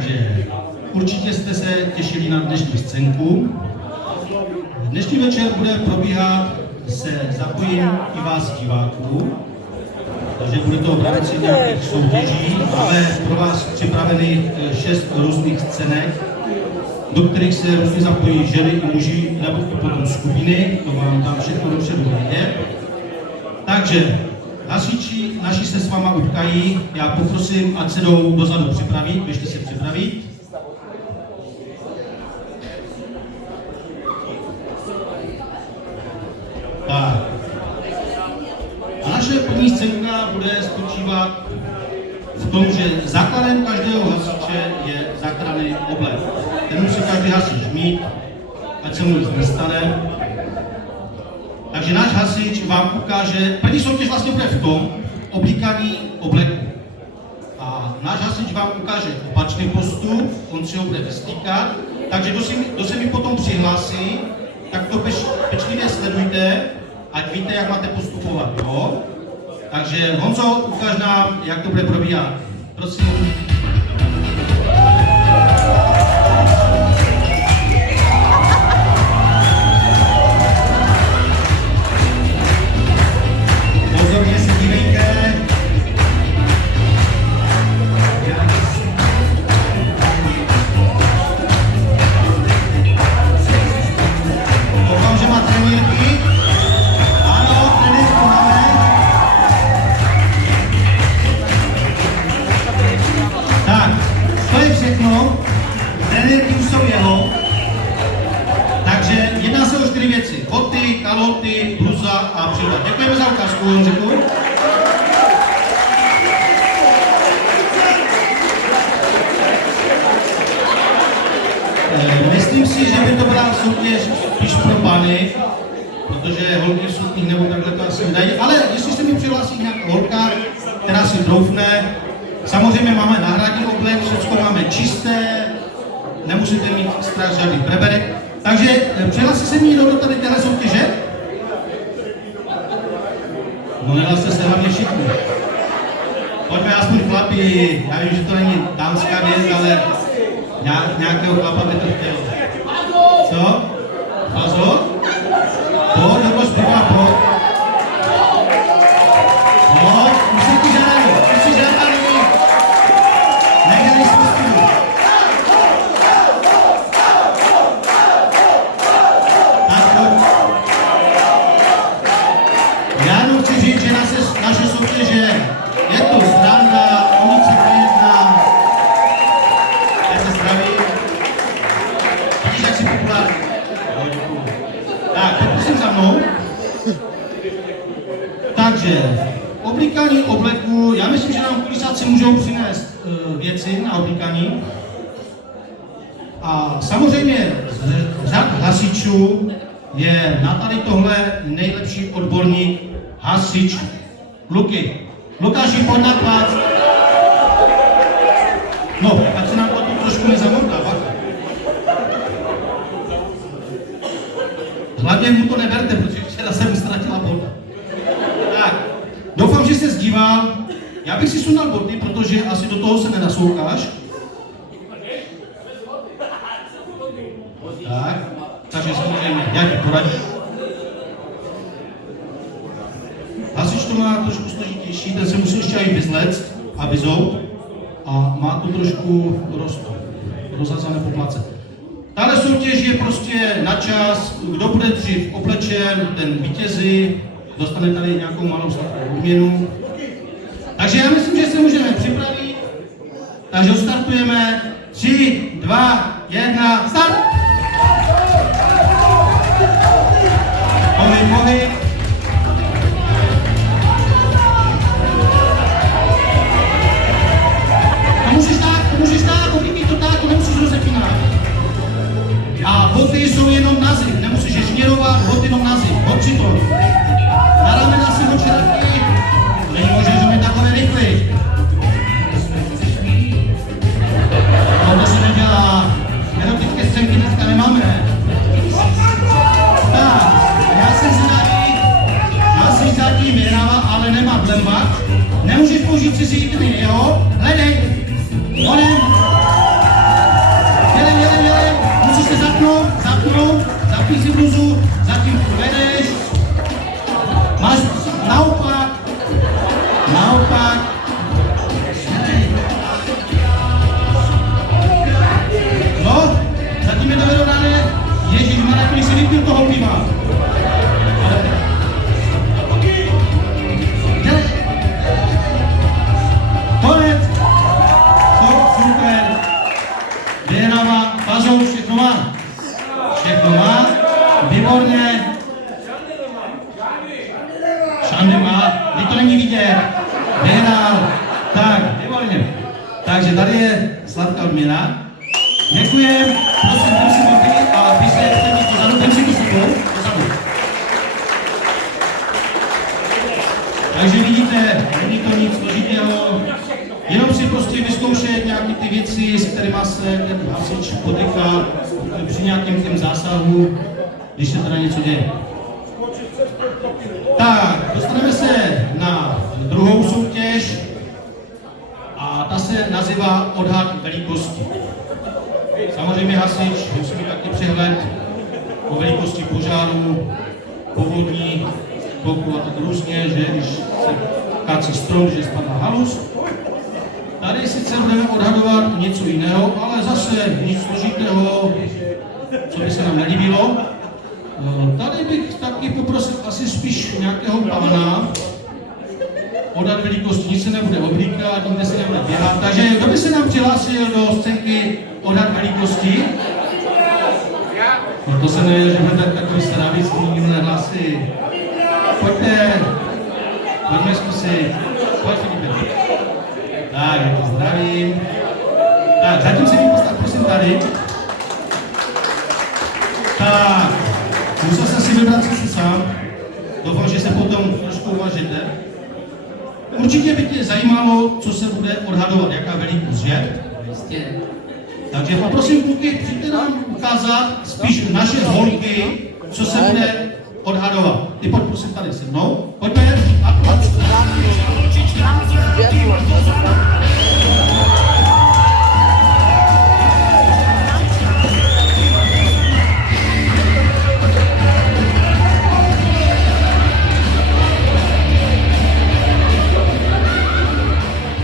Takže určitě jste se těšili na dnešní scénku. Dnešní večer bude probíhat se zapojením i vás diváků, takže bude to v rámci nějakých soutěží. Máme pro vás připravených 6 různých scének, do kterých se různě zapojí ženy i muži, nebo i potom skupiny, to vám tam všechno dopředu najde. Takže hasiči naši se s váma utkají, já poprosím, ať se jdou dozadu připravit, běžte se připravit. Tak. A naše první scénka bude spočívat v tom, že základem každého hasiče je záchranný oblek. Ten musí každý hasič mít, ať se mu nic nestane. Takže náš hasič vám ukáže, první soutěž vlastně bude v tom oblíkání obleku. A náš hasič vám ukáže opačný postup, on si ho bude vystýkat, takže kdo se mi potom přihlásí, tak to pečlivě sledujte, ať víte, jak máte postupovat, jo? Takže Honzo, ukáž nám, jak to bude probíhat. Prosím. Pozorně se dívejte. Doufám, že má trenýrky. Ano, trenýrku máme. Tak, to je všechno. Trenýrky už jsou jeho. Takže jedná se o 4 věci. Boty, kalhoty, bluza a přilba. Děkujeme za ukázku, Honziku. Myslím si, že by to byla soutěž spíš pro pány, protože holky v sukních nebo takhle to asi nedají, ale jestli se mi přihlásí nějaká holka, která si troufne, samozřejmě máme náhradní oblek, všechno máme čisté, nemusíte mít strach žádný preberek. Takže přihlásí se mi někdo do tady téhle soutěže? No nehlaste se hlavně všichni. Pojďme aspoň chlapi, já vím, že to není dámská věc, ale nějakého chlapa by to chtěl. Co? Pazo? Pojď, nebo zpívá, pojď. Pojď, už se ti žádali, už si žádali. Nedělej spoustu. Tak pojď. Já jenom chci říct, že naše soutěže je to sranda, o nic se nejedná. Já se zdravím. Vidíš, jak jsi populární. Tak, poprosím za mnou. Takže, oblíkání obleku, já myslím, že nám kulisáci můžou přinést věci na oblíkání. A samozřejmě z řad hasičů je na tady tohle nejlepší odborník hasič Luky. Lukáši, pojď na plac. No, tak se nám to tu trošku nezamotá, bacha. Hlavně mu to neberte, protože včera jsem ztratila boty. Tak, doufám, že se zdíval. Já bych si sundal boty, protože asi do toho se nenasoukáš. Tak, takže samozřejmě, já ti poradím. Hasič to má trošku složitější, ten se musí ještě i vyzléct a vyzout a má to trošku rozhazané po place. Tahle soutěž je prostě na čas, kdo bude dřív oblečen, ten vítězí, dostane tady nějakou malou sladkou odměnu. Takže já myslím, že se můžeme připravit, takže startujeme. 3, 2, 1, start! Pohyb. To můžeš tak, oblíkej to tak, to nemusíš rozepínat. A boty jsou jenom na zim, nemusíš je šněrovat, boty jenom na zim, hodři to. Na ramena si hodři taky, není možné, že mi takové rychlý. No to se nedělá, erotické scénky bluzu, zapni si bluzu, zatím vedeš. Máš naopak. No, zatím je to vyrovnané. Ježišmarja, když si vypil toho piva. Konec. Super. Vyhrává, fazou, všechno má. Výborně. Šandy má, vy to není vidět. Vyhrál. Tak, výborně. Takže tady je sladká odměna. Děkujem. Prosím, a vy se chcete pozadu, ten si to sebou. Takže vidíte, není to nic složitého. Jenom si prostě vyzkoušet nějaké ty věci, s kterými se ten hasič potýká při nějakém těm zásahu, když se teda něco děje. Tak, dostaneme se na druhou soutěž a ta se nazývá odhad velikosti. Samozřejmě hasič musí mít taky přehled o velikosti požáru, povodní, toku a tak různě, že když se kácí strom, že spadá halus. Tady sice budeme odhadovat něco jiného, ale zase nic složitého, co by se nám nelíbilo. Tady bych taky poprosil asi spíš nějakého pána, odhad velikosti, nic se nebude oblíkat, nikde se nebude běhat. Takže kdo by se nám přihlásil do scénky odhad velikosti? No to se neví, že budete takový starý, co nikdo nehlásí. Pojďme zkusit. Pojď, Filipe. Tak, já to zdravím. Tak, zatím se mi postav, prosím, tady. Tak, musel jsem si vybrat si sám. Doufám, že se potom trošku uvažíte. Určitě by tě zajímalo, co se bude odhadovat, jaká velikost, že? Jistě. Takže poprosím kluky, přijďte nám ukázat spíš naše holky, co se bude odhadovat. Ty pojď prosím tady se mnou. Pojďme.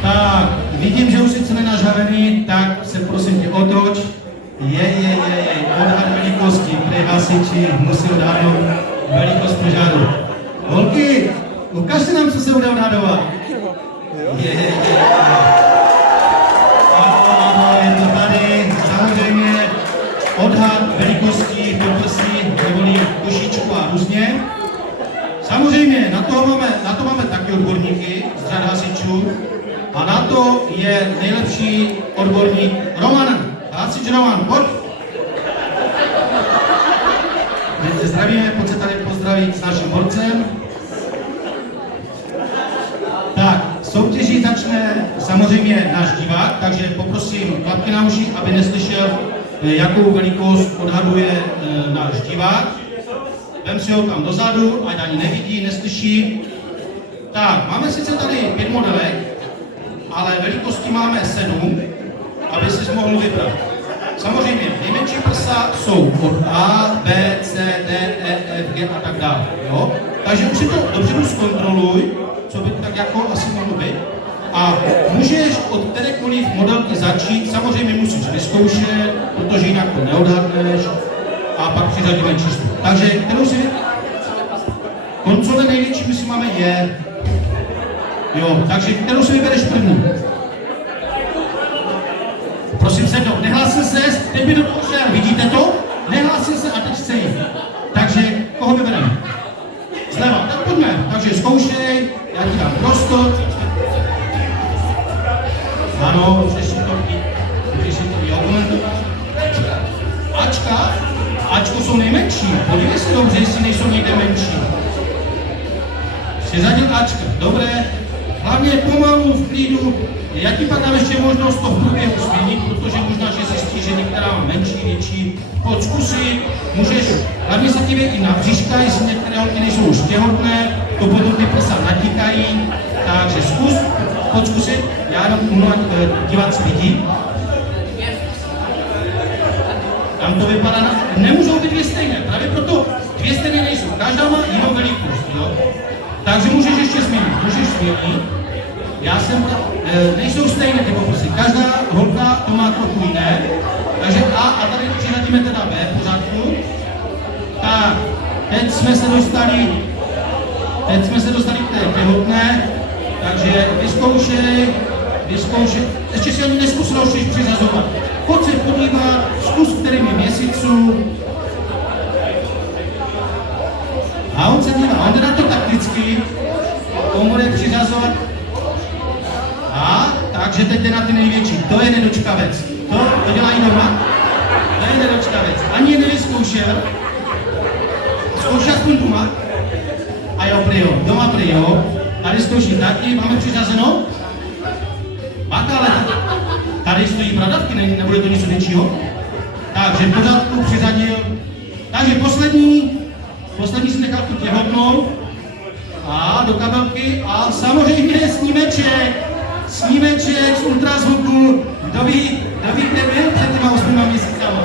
Tak, vidím, že už jsi nenažhavený, tak se prosím tě otoč. Odhad velikosti, kde hasiči musí odhadnout velikost požáru. Holky, ukažte nám, co se bude odhadovat. Ano, je to tady, samozřejmě odhad velikosti podprsí neboli košíčku a různě. Samozřejmě, na to máme taky odborníky z řad hasičů a na to je nejlepší odborník Roman. Hasič Roman, pojď. Zdravíme, pojď se tady pozdravit s naším borcem. Tak, soutěží začne samozřejmě náš divák, takže poprosím klapky na uších, aby neslyšel, jakou velikost odhaduje náš divák. Vem si ho tam dozadu, ať ani nevidí, neslyší. Tak, máme sice tady 5 modelek, ale velikosti máme 7, aby si mohl vybrat. Samozřejmě, nejmenší prsa jsou od A, B, C, D, E, F, G a tak dále. Jo? Takže už si to dopředu zkontroluj, co by tak jako asi mohlo být. A můžeš od kterékoliv modelky začít, samozřejmě musíš vyzkoušet, protože jinak to neodhadneš a pak přiřadíme číslo. Takže kterou si... Koncové největší, myslím, máme je. Jo, takže kterou si vybereš první? Prosím se, nehlásil se, teď by to pošel, vidíte to? Nehlásil se a teď chce jít. Takže koho vybereme? Zleva, tak pojďme. Takže zkoušej, já ti dám prostor. Ano, můžeš si to okomentovat. Ačko jsou nejmenší, podívej si dobře, jestli nejsou někde menší. Přiřadil Ačka, dobré. Hlavně pomalu, v klidu. Já ti pak dám ještě možnost to v průběhu změnit, protože možná, že zjistí, že některá má menší, větší. Pojď zkusit, můžeš, hlavně se dívej i na břiška, jestli některé holky nejsou už těhotné, to potom ty prsa natíkají, takže zkus, pojď zkusit, já jenom mluvím, diváci vidí. Tam to vypadá, nemůžou být 200 skvělý. Já jsem, nejsou stejné ty pokusy, každá holka to má trochu jiné, takže a tady přiřadíme teda B v pořádku. Tak, teď jsme se dostali k té těhotné, takže vyzkoušej, ještě si ani neskusil už přiřazovat. Pojď se podívat, zkus kterým je měsíců. A on se dívá, on jde na to takticky, on bude přiřazovat. A takže teď jde na ty největší, to je nedočkavec. To dělají doma, to je nedočkavec. Ani je nevyzkoušel, zkoušel aspoň doma. A jo, prý jo, doma prý jo. Tady zkouší taky, máme přiřazeno. Baka, ale tady stojí bradavky, nebude to něco většího. Takže v pořádku přiřadil. Takže poslední si nechal tu těhotnou. A do kabelky a samozřejmě snímeček z ultrazvuku. Kdo ví, kde byl před těma 8 měsícama.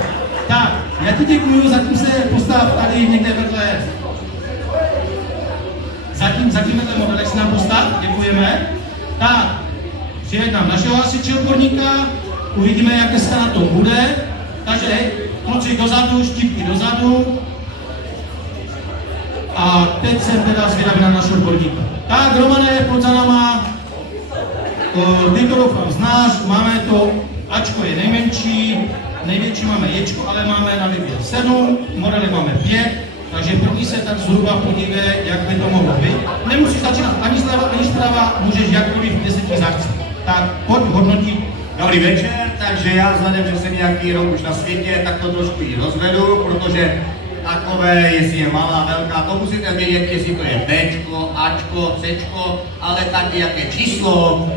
Tak, já ti děkuju, zatím se postav tady někde vedle. Zatím vedle modelek se nám postav, děkujeme. Tak, přijeď nám našeho hasiče odborníka, uvidíme, jak dneska na tom bude. Takže kluci dozadu, štítky dozadu. A teď jsem teda zvědavý na našeho odborníka. Tak, Romane, pojď za náma. Ty to doufám znáš, máme to, Ačko je největší máme Ječko, ale máme na výběr 7, modely máme 5, takže první se tak zhruba podívej, jak by to mohlo být. Nemusíš začínat ani zleva, ani zprava, můžeš jakkoliv 10 záchci. Tak pojď hodnotit. Dobrý večer, takže já vzhledem, že jsem nějaký rok už na světě, tak to trošku i rozvedu, protože takové, jestli je malá, velká, to musíte vědět, jestli to je Bčko, Ačko, Cčko, ale taky jaké číslo.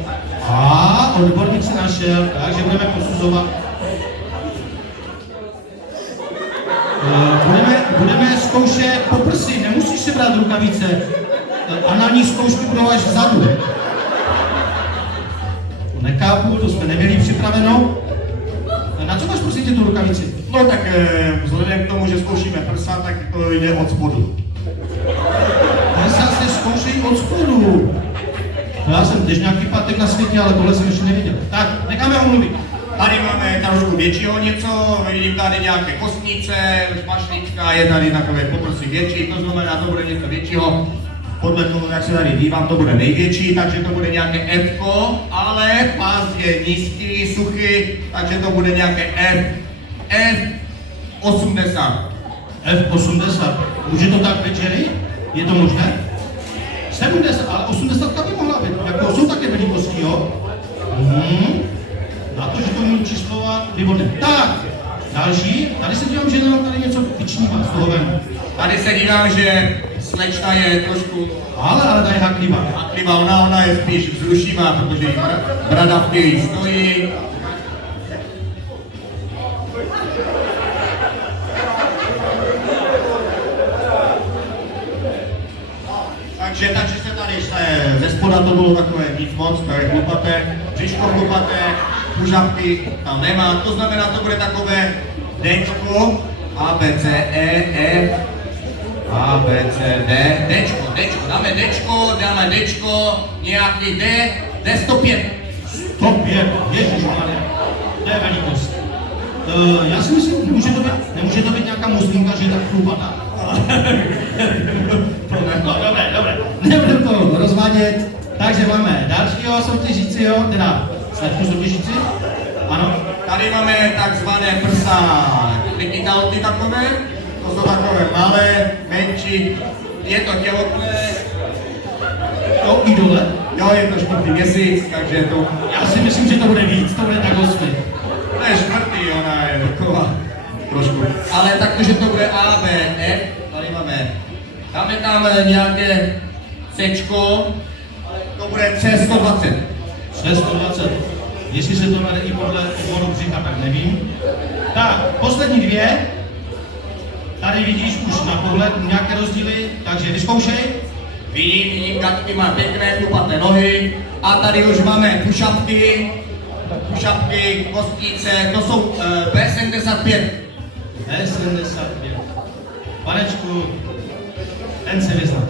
A odborník se našel, takže budeme posuzovat. Budeme zkoušet poprsy, nemusíš si brát rukavice. Anální zkoušky budou až vzadu. To nechápu, to jsme neměli připraveno. Na co máš prosím tě tu rukavici? No tak vzhledem k tomu, že zkoušíme prsa, tak to jde od spodu. Prsa se zkoušejí od spodu. Já jsem tež nějaký pátek na světě, ale tohle jsem ještě neviděl. Tak, necháme ho mluvit. Tady máme trošku většího něco, vidím tady nějaké kostnice, špašlička, je tady takové poprsy větší, to znamená, to bude něco většího. Podle toho, jak se tady dívám, to bude největší, takže to bude nějaké F-ko, ale pás je nízký, suchý, takže to bude nějaké F80. F80. Může to tak večery? Je to možné? 70, ale 80 by mohla být. Jako jsou také velikosti, jo? Na to, že to můžu číslovat, výborně. Tak, další. Tady se dívám, že nám tady něco vyčnívá z toho ven. Tady se dívám, že slečna je trošku... Ale tady haklivá. Haklivá, ona je spíš vzrušivá, protože jí bradavky stojí. Takže se tady ze spoda to bylo takové víc moc, tady chlupaté, břiško chlupaté, pužapky tam nemá, to znamená, to bude takové Dčko, A, B, C, E, F, A, B, C, D, Dčko, dáme Dčko, nějaký D 105. 105, ježišmarja, to je velikost. Já si myslím, nemůže to být nějaká muslimka, že je tak chlupatá. No, dobré, nebudu to rozvádět. Takže máme dalšího soutěžícího, teda slečnu soutěžící. Ano. Tady máme takzvané prsa digitalty takové, to jsou takové malé, menší, je to těhotné. Jo, i dole? Jo, je to 4. měsíc, takže to... Já si myslím, že to bude víc, to bude tak 8. To je 4, ona je taková trošku. Ale takže to bude A, B, F, tady dáme tam nějaké Cčko, to bude C120. C120. Jestli se to vede i podle obvodu břicha, tak nevím. Tak, poslední dvě. Tady vidíš už na pohled nějaké rozdíly, takže vyzkoušej. Vidím, Kačky má pěkné chlupaté nohy a tady už máme pušapky, kostnice, to jsou B75. B75. Panečku,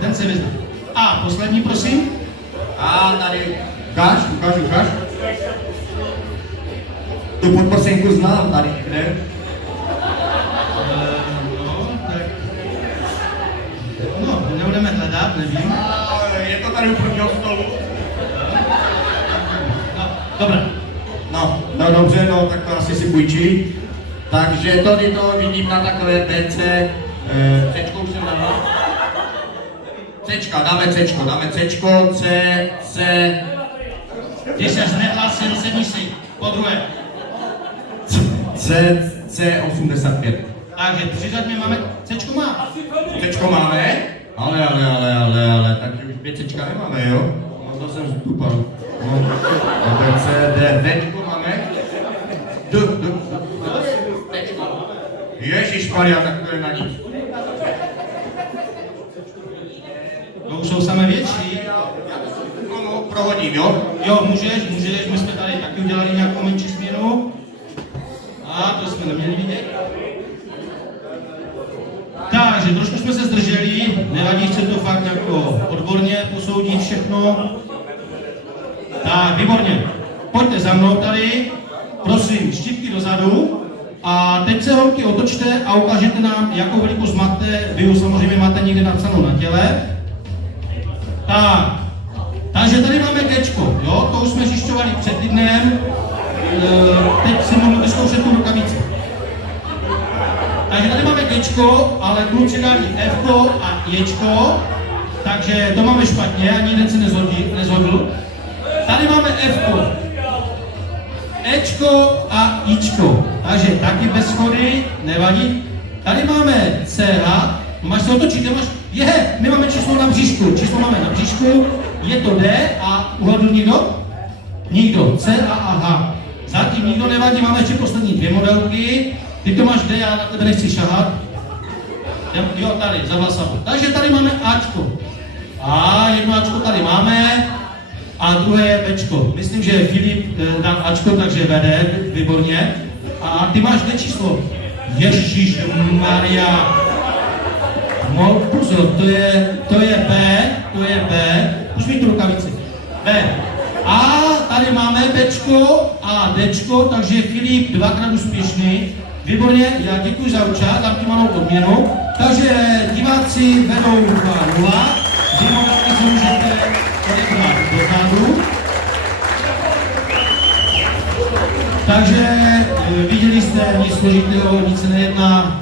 ten se vyzná. A poslední, prosím. A tady, ukáž. Tu podprsenku znám tady někde. No, tak... No, nebudeme hledat, nevím. Je to tady u prvního stolu. No, dobré. No, dobře, no, tak to asi si půjčí. Takže tady to vidím na takové PC. Cčko už jsem dal. Cčka, dáme Cčko, C. Když ses nehlásil, sedni si. Po druhé. C85. Takže přiřadně máme... Cčko má. Cčko máme? Ale, takže už 5 Cčka nemáme, jo? No to jsem stupal. No, C, D, Dčko máme? Dčko. Ježišmarja, tak to je na nic. To už jsou samé větší. No, prohodím, jo? Jo, můžeš, my jsme tady taky udělali nějakou menší směnu. A to jsme neměli vidět. Takže trošku jsme se zdrželi, nevadí, chce to fakt jako odborně posoudit všechno. Tak, výborně. Pojďte za mnou tady, prosím, štipky dozadu. A teď se holky otočte a ukážete nám, jakou velikost máte. Vy už samozřejmě máte někde napsanou na těle. Tak, takže tady máme Gčko, jo, to už jsme zjišťovali před týdnem. Teď si můžu vyzkoušet tu rukavici. Takže tady máme Gčko, ale kluci dali Fko a Jčko, takže to máme špatně, ani jeden se nezhodl. Tady máme Fko, Ečko a Ičko, takže taky bez schody, nevadí. Tady máme CH, máš se otočit, my máme číslo na bříšku, je to D a uhledl někdo? Nikdo, C a H. Zatím nikdo nevadí, máme ještě poslední 2 modelky. Ty to máš D, já na tebe nechci šahat. Jo, tady, za vlasama. Takže tady máme Ačko. A jedno Ačko tady máme. A druhé je Bčko. Myslím, že Filip dal Ačko, takže vede, výborně. A ty máš D číslo. Ježišmarja. No, pozor, to je B. Už mi tu rukavici. B. A tady máme Bčko a Dčko, takže Filip dvakrát úspěšný. Výborně, já děkuji za účast, dám ti malou odměnu. Takže diváci vedou 2-0, vy modelky se můžete odebrat dozadu. Takže viděli jste, nic složitého, nic se nejedná,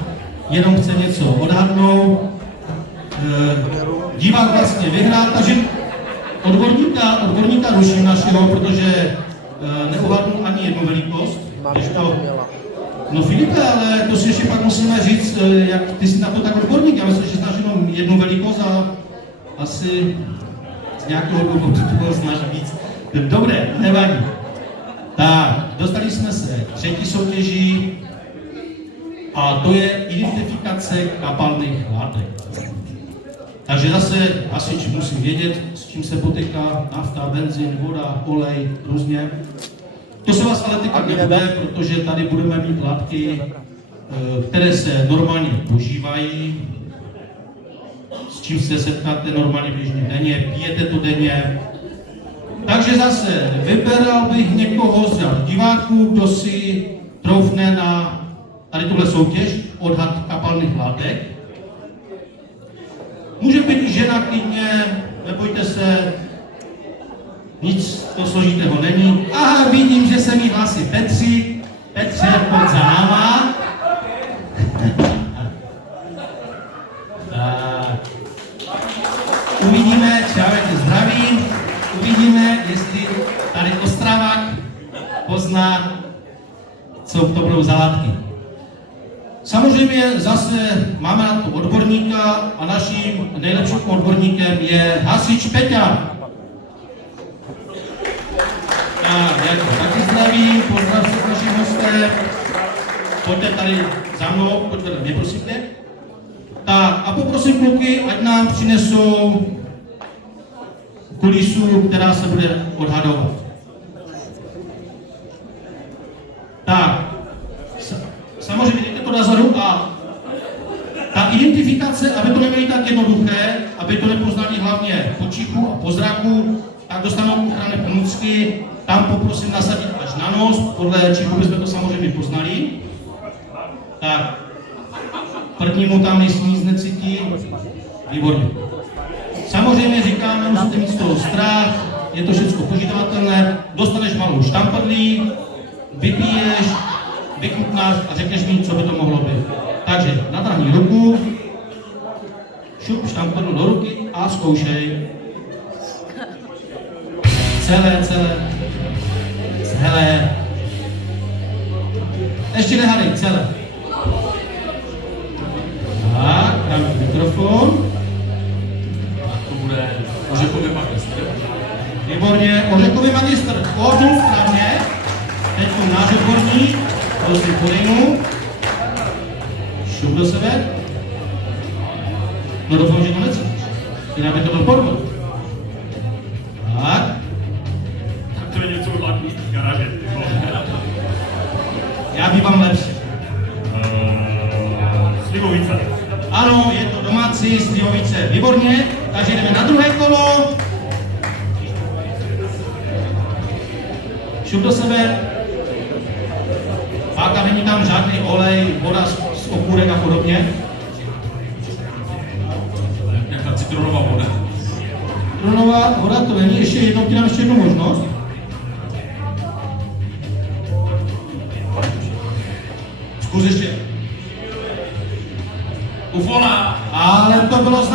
jenom chce něco odhadnout. Divák vlastně vyhrál, takže odborníka ruším našeho, protože neuhadnul ani jednu velikost. No Filipe, ale to si ještě pak musíme říct, jak ty jsi na to tak odborník, já myslím, že znáš jenom jednu velikost a asi z nějakého důvodu toho znáš víc. Dobré, nevadí. Tak, dostali jsme se k třetí soutěži a to je identifikace kapalných látek. Takže zase hasič musí vědět, s čím se potýká nafta, benzín, voda, olej, různě. To se vás ale týkat nebude, protože tady budeme mít látky, které se normálně používají, s čím se setkáte normálně běžně denně, pijete to denně. Takže zase vyberal bych někoho z řad diváků, kdo si troufne na tady tuhle soutěž, odhad kapalných látek. Může být i žena klidně, nebojte se, nic to složitého není. Aha, vidím, že se mi hlásí Petře, pojď za náma. Uvidíme, čau, zdravím, uvidíme, jestli tady Ostravák pozná, co to budou za látky. Samozřejmě zase máme na to odborníka a naším nejlepším odborníkem je hasič Peťa. Já to taky zdravím, pozdrav se našim hostem. Pojďte tady za mnou, pojďte mě prosíte. Tak a poprosím kluky, ať nám přinesou kulisu, která se bude odhadovat. Tak, samozřejmě jdete to dozadu a ta identifikace, aby to nebylo tak jednoduché, aby to nepoznali hlavně po čichu a po zraku, tak dostanou ochranné pomůcky, tam poprosím nasadit až na nos, podle čichu bychom to samozřejmě poznali. Tak, prvnímu tam nic necítí, výborně. Samozřejmě říkám, nemusíte mít z toho strach, je to všechno požadovatelné, dostaneš malou štampadlí, vypiješ, vychutnáš a řekneš mi, co by to mohlo být. Takže natáhni ruku, šup štampadlu do ruky a zkoušej. Celé. Ještě nehádej, celé. Tak, dám mikrofon. To bude ořechový magistr. Výborně, ořechový magistr. Ořech správně. Teď náš odborník, prosím podej mu. Šup do sebe. No doufám, že to necítíš. Jinak by to byl podvod. Tak. Tak to je něco od laku v garáži. Já bývám lepší. Slivovice. Ano, je to domácí slivovice. Výborně. Takže jdeme na druhé kolo. Šup do sebe. Fakt, není tam žádný olej, voda z okůrek a podobně. Nějaká citronová voda. Citronová voda to není, ještě jednu možnost. Zkus ještě. Ufola. Ale to bylo s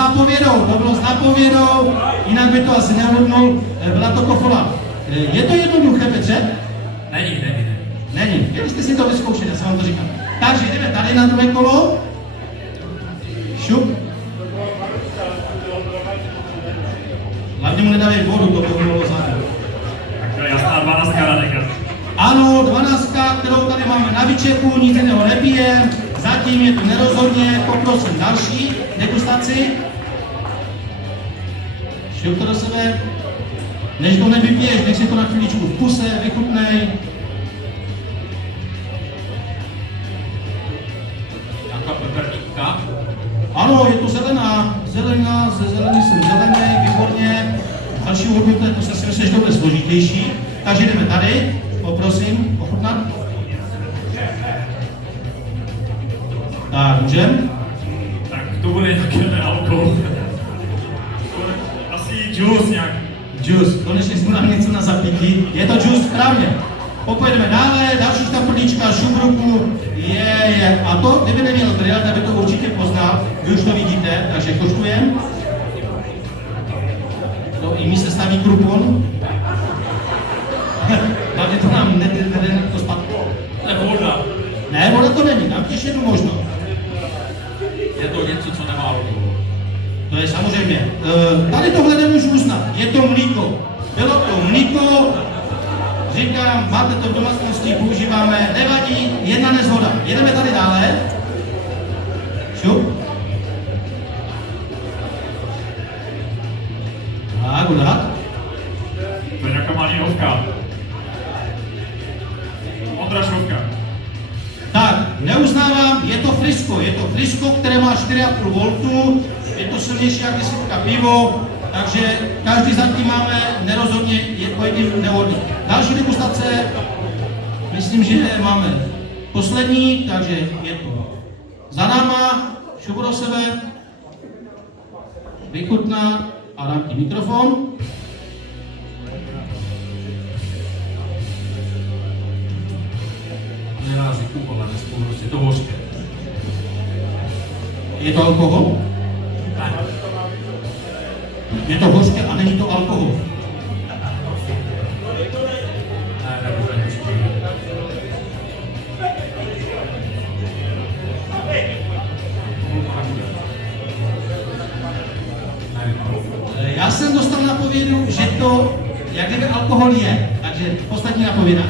nápovědou, jinak by to asi nehodnul, byla to kofola. Je to jednoduché, Petře? Není. Není. Když jste si to vyzkoušeli, já jsem vám to říkal. Takže jdeme tady na druhé kolo. Šup. Hlavně mu nedávej vodu, to by bylo zároveň. Tak to je jasná 12 Radeka. Ano, 12, kterou tady máme na vyčepu, nic jiného nepije. Zatím je to nerozhodně, poprosím další degustaci. Šup to do sebe. Než to nevypiješ, nech si to na chvíličku v kuse, vychutnej. Nějaká peperníka. Ano, je to zelená, ze zelený jsem zelený, výborně. Další hodnoté, to se si myslím, že to bude složitější. Takže jdeme tady, poprosím, ochutnat. Tak, můžem? Tak to bude nějaký alkohol. Asi juice nějak. Juice, konečně jsme nám něco na zapití. Je to juice, správně. Popojedeme dále, další štamprlička, šup ruku, je. A to, kdyby neměl grill, tak by to určitě poznal. Vy už to vidíte, takže koštujem. To i mi se staví krupon. Hlavně to nám nedej to spadlo. To je voda. Ne, voda to není, dám ti ještě jednu možnost. Je to něco, co nemá alkohol. To je samozřejmě. Tady tohle nemůžu uznat. Je to mlíko. Bylo to mlíko. Říkám, máte to v domácnosti, používáme, nevadí, jedna nezhoda. Jedeme tady dále. Šup. Tak, udat. To je nějaká malínovka. Modrá šrovka. Tak, neuznávám, je to frisko, které má 4,5 V, je to silnější jak 10 pivo, takže každý zatím máme nerozhodně je po jedním nehodný. Další degustace, myslím, že máme poslední, takže je to za náma, šup do sebe, vychutnat a dám ti mikrofon. Nenářiku, ale nespůl, je to hořké. Je to alkohol? Ne. Je to hořké a není to alkohol. Já jsem dostal napovědu, že to jak kdyby alkohol je, takže poslední napověda.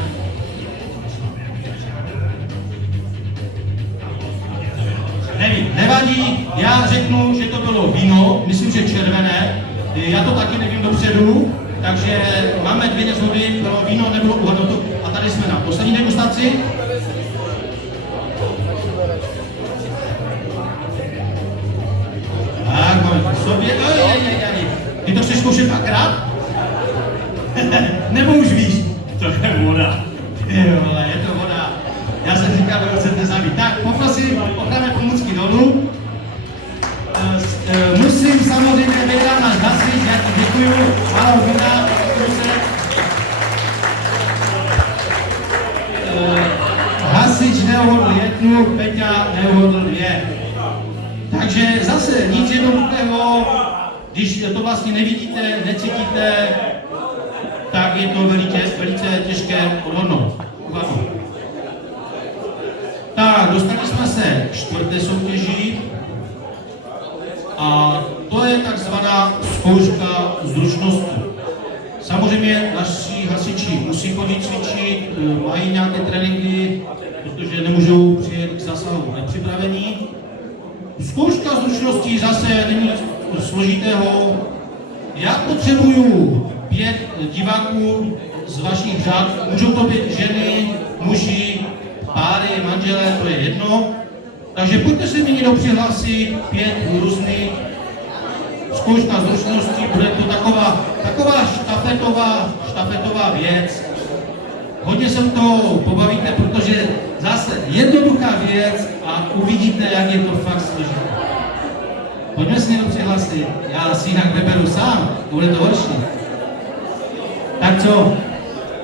Nevím, nevadí, já řeknu, že to bylo víno, myslím, že červené, já to taky nevím dopředu, takže máme 2 neshody, bylo víno, nebylo uhadnuto a tady jsme na poslední degustaci. Tak, máme v sobě, ty to chceš zkoušet dvakrát? ďábel chcete zabít. Tak, poprosím ochranné pomůcky dolů. Musím samozřejmě vyhrát náš hasič, já ti děkuju. Malou vyhrát, hasič neuhodl jednu, Peťa neuhodl dvě. Takže zase nic jednoduchého, když to vlastně nevidíte, necítíte, tak je to velice těžké odhodnout. Tak, dostali jsme se k čtvrté soutěži a to je takzvaná zkouška zručnosti. Samozřejmě naši hasiči musí chodit cvičit, mají nějaké tréninky, protože nemůžou přijet k zásahu nepřipravení. Zkouška zručnosti zase není složitého. Já potřebuju 5 diváků z vašich řad, můžou to být ženy, muži, páry, manželé, to je jedno. Takže pojďte se mi někdo přihlásit, 5 různých. Zkouška zručnosti, bude to taková štafetová věc. Hodně se to pobavíte, protože zase jednoduchá věc a uvidíte, jak je to fakt složité. Pojďme se někdo přihlásit, já si jinak vyberu sám, bude to horší. Tak co,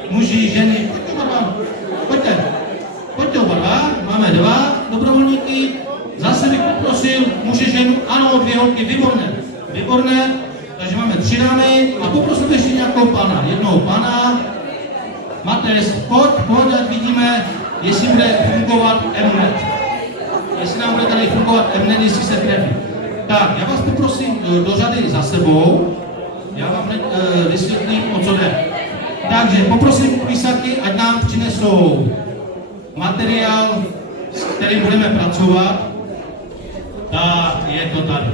muži, ženy, pojďte oba dva, máme 2 dobrovolníky, zase bych poprosil muže, ženu, ano, 2 holky, výborné, takže máme 3 dámy a poprosil ještě nějakou pana, jednoho pana. Matej, pojď, ať vidíme, jestli bude fungovat Mnet. Jestli nám bude tady fungovat Mnet, jestli se trefí. Tak, já vás poprosím do řady za sebou, já vám vysvětlím, o co jde. Takže poprosím písaky, ať nám přinesou materiál, s kterým budeme pracovat. Tak, je to tady.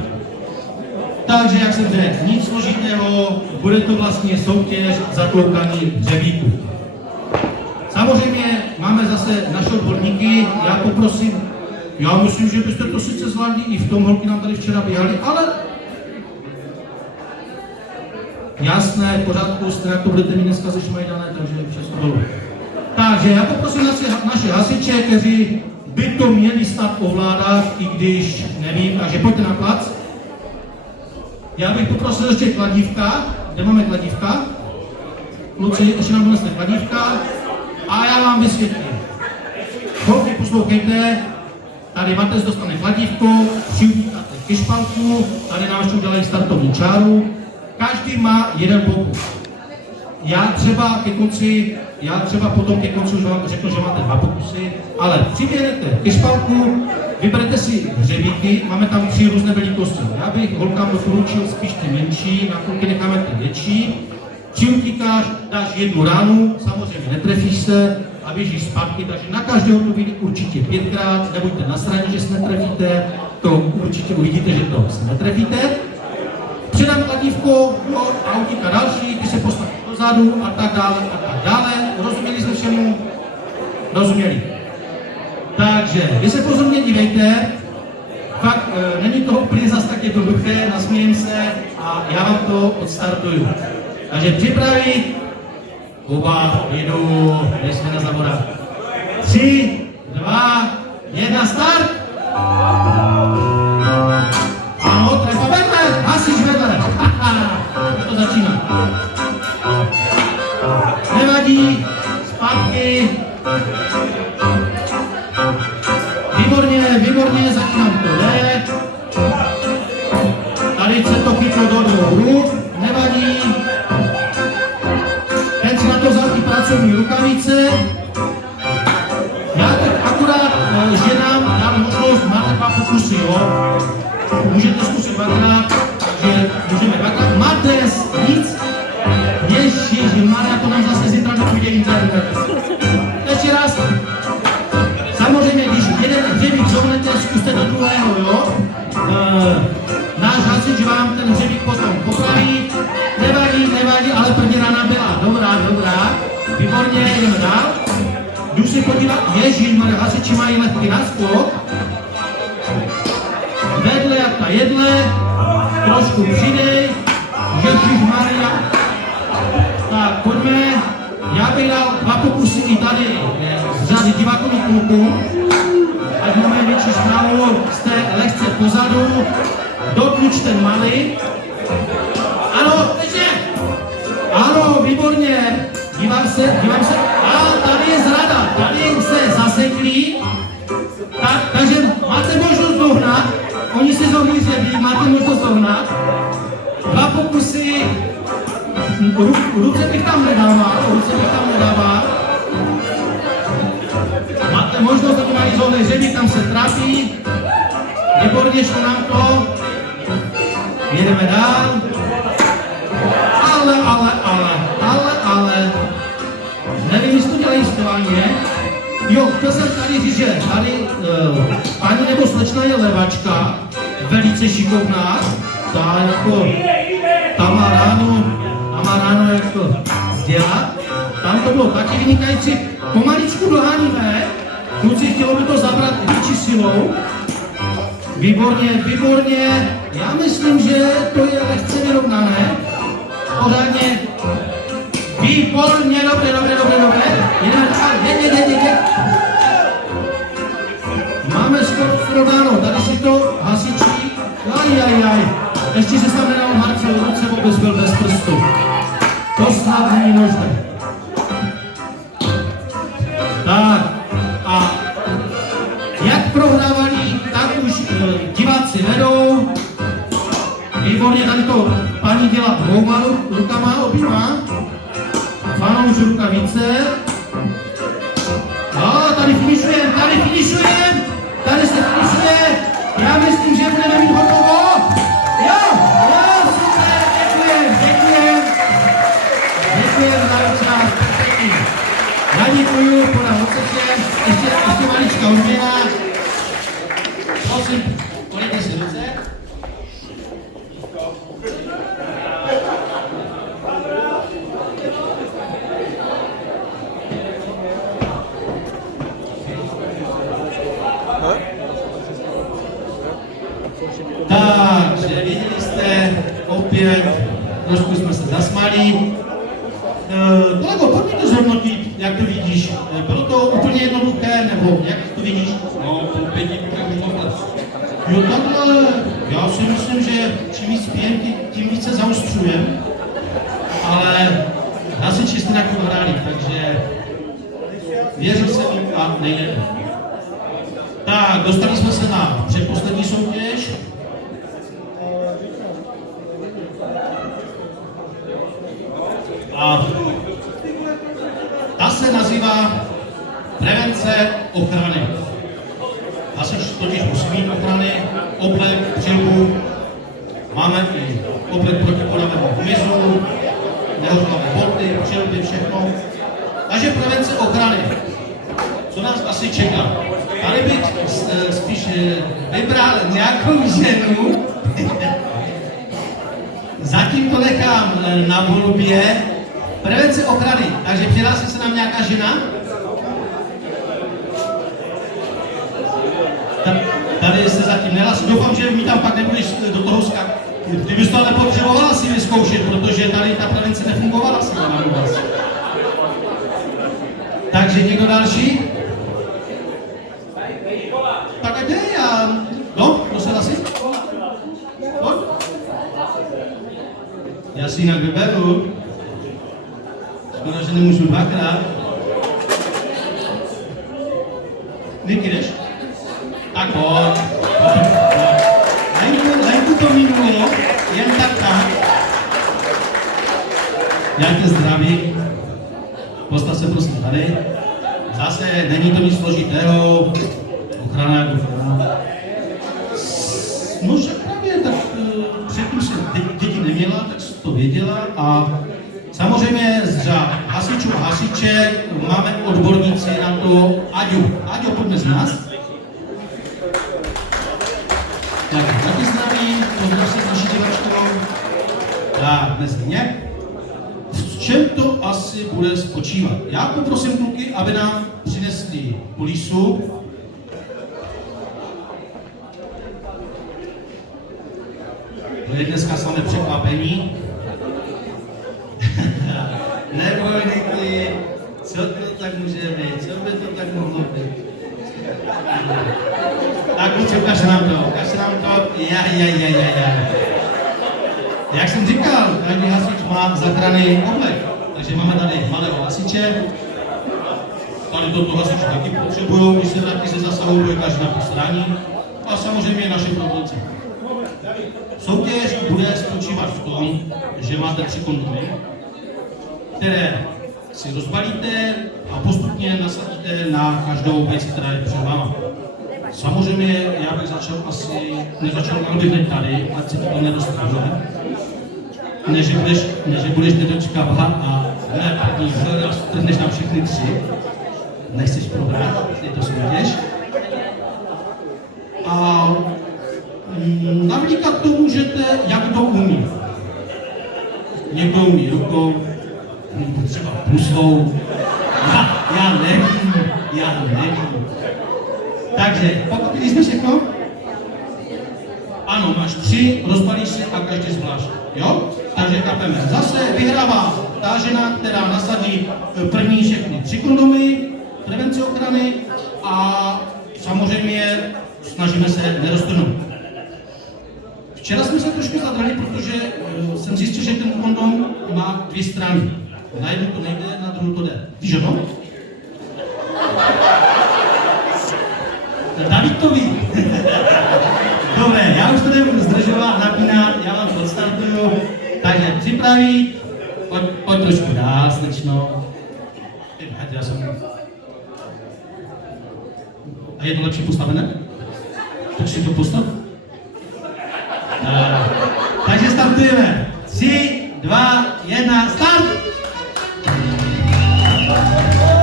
Takže, jak jsem řekl, nic složitého, bude to vlastně soutěž zakloukaní hřebíků. Samozřejmě máme zase naše odborníky, já poprosím, já myslím, že byste to sice zvládli, i v tom holky nám tady včera běhali, ale jasné, v pořádku, stejně to budete mít dneska ze Šmajdané, takže všechno dolů. Takže já poprosím naše hasiče, kteří by to měli snad ovládat, i když nevím, takže pojďte na plac. Já bych poprosil ještě kladívka, kde máme kladívka? Kluci, ještě nám donesete kladívka a já vám vysvětlím. Holky, poslouchejte, tady Matez dostane kladívko, přiutíkáte ke špalku, tady nám ještě udělají startovní čáru, každý má jeden pokus. Já třeba potom ke konci už vám řeknu, že máte 2 pokusy, ale přiběhnete ke špalku, vyberete si hřebíky, máme tam 3 různé velikosti. Já bych holkám doporučil spíš ty menší, na chvilky necháme ty větší. Přiutíkáš, dáš 1 ránu, samozřejmě netrefíš se a běžíš zpátky, takže na každého to vyjde určitě 5krát, nebuďte na straně, že se netrefíte, to určitě uvidíte, že to se netrefíte. Předám kladívko, a utíká další, ty se postaví dozadu a tak dále. Rozuměli jsme všemu? Rozuměli. Takže, vy se pozorně dívejte, fakt není to úplně zas tak jednoduché, nasmějím se a já vám to odstartuju. Takže připravit, Kuba, jdu, nejsme na závodách. 3, 2, 1, start! Ano, trefa vedle, hasič vedle, to začíná. Nevadí, zpátky. Výborně, začínám to jde. Tady se to chytlo do hru, nevadí. Ten si na to vzal i pracovní rukavice. Já teď akurát ženám dám možnost, máte 2 pokusy, jo. Můžete zkusit 2krát, že můžeme 2krát. Máte nic? Ježišmarja, to nám zase zítra nepůjde internet. Ještě raz. Samozřejmě, když jeden hřebík zovnete, zkuste do druhého, jo? Náš hasič vám ten hřebík potom popraví. Nevadí, ale první rána byla. Dobrá. Výborně, jdeme dál. Jdu si podívat, ježišmarja, hasiči mají lehký náskok. Vedle jak ta jedle, trošku přidej. Ježišmarja. Tak, pojďme. Já bych dal 2 pokusy i tady z řady divákových kluků, ať máme větší zprávu, jste lehce pozadu, dotluč ten malý. Ano, takže, ano, výborně, dívám se, a tady je zrada, tady se zasekli, takže máte možnost dohnat, oni se zohli, že vy máte možnost dohnat, 2 pokusy, ruce bych tam nedával, máte možnost, aby mají zohli, že vy tam se trápí, výborně šlo nám to, jedeme dál, ale, nevím, jestli to dělají správně. Jo, chtěl jsem tady říct, že tady paní nebo slečna je levačka, velice šikovná, ta jako, ta má ráno jak to dělat. Tam to bylo taky vynikající, pomaličku doháníme, kluci chtělo by to zabrat větší silou. Výborně, já myslím, že to je lehce vyrovnané, pořádně, výborně, dobré, jedeme dál, jde. Máme skoro dáno, tady si to hasičí, ještě se tam nedal Marcel, ruce vůbec byl bez prstu, to snad není možné. Tak, a jak prohrávali, tak už diváci vedou, výborně tady to paní dělá 2 rukama, oběma, fanouš rukavice. A tady finišujeme, tady se finišuje. Já myslím, že budeme mít hotovo. Jo, super, děkujem za účast, pěkně. Já děkuju, podám odsečem, ještě malička odměna. Prosím, podejte si ruce. Takže viděli jste, opět trošku jsme se zasmali. Kolego, pojď mi to zhodnotit, jak to vidíš. Bylo to úplně jednoduché, nebo jak to vidíš? No, po 5 minutách už mohl. Jo, takhle. Já si myslím, že čím víc pijeme, tím více zaostřujeme. Ale hasiči jste nějakou hráli, takže věřil jsem jim a nejde. Tak, dostali jsme se na předposlední soutěž. A ta se nazývá prevence ochrany. Hasič totiž musí mít ochrany, oblek, přilbu, máme i oblek protipodaného hmyzu, nehořlavé boty, přilby, všechno. Takže prevence ochrany. Co nás asi čeká? Tady bych spíš vybral nějakou ženu, zatím to nechám na volbě. Prevence ochrany, takže přihlásí se nám nějaká žena? Tady se zatím nehlásí. Doufám, že mi tam pak nebudeš do toho skákat. Ty bys to ale potřebovala si vyzkoušet, protože tady ta prevence nefungovala si na vás. Takže někdo další? Tak ať jde a... No, kdo se hlasí? Pojď. Já si jinak vyberu. Škoda, že nemůžu 2krát. Niky, jdeš? Tak pojď. Lenku to minulo, jen tak. Jak je zdraví? Postav se prosím tady. Zase není to nic složitého. Ochrana jako ochrana. No však právě, tak předtím se děti neměla, tak to věděla a samozřejmě z řád hasičů a hasiček máme odborníci na to. Aďo, pojďme z nás. Tak, taky zdraví, pozdrav se s naší divačkou. Tak, dnes mě. V čem to asi bude spočívat? Já poprosím kluky, aby nám přinesli kulisu. To je dneska samé překvapení. Neboj, Niky. Tak kluci, ukažte nám to. Ja. Jak jsem říkal, každý hasič má záchranný oblek. Takže máme tady malého hasiče. Tady toto hasiče taky potřebují, když se vrátí ze zasahu, bude každý na posrání. A samozřejmě naše produkce. Soutěž bude spočívat v tom, že máte 3 kondomy, které si rozbalíte a postupně nasadíte na každou věc, která je před váma. Samozřejmě já bych nezačal hned tady, ať se to nedostane. Než budeš nedočkavá a hned strhneš na všechny 3. Nechceš prohrát, je to soutěž. A navlíkat to můžete, jak kdo umí. Někdo umí rukou, třeba pusou. Já nevím. Takže, pokud jsme všechno? Ano, máš 3, rozbalíš si a každý zvlášť. Jo? Takže chápeme. Zase vyhrává ta žena, která nasadí první všechny 3 kondomy, prevence ochrany a samozřejmě snažíme se neroztrhnout. Včera jsme se trošku zadrhli, protože jsem zjistil, že ten kondom má 2 strany. Na jednu to nejde, na druhou to jde. Víš o tom? David to ví. Dobré, já už to nebudu zdržovat, napínat, já vám to odstartuju. Takže připraví, pojď trošku dál, slečno. Já jsem... A je to lepší postavené? Tak si to postav. Takže startujeme. 3, 2, 1, start!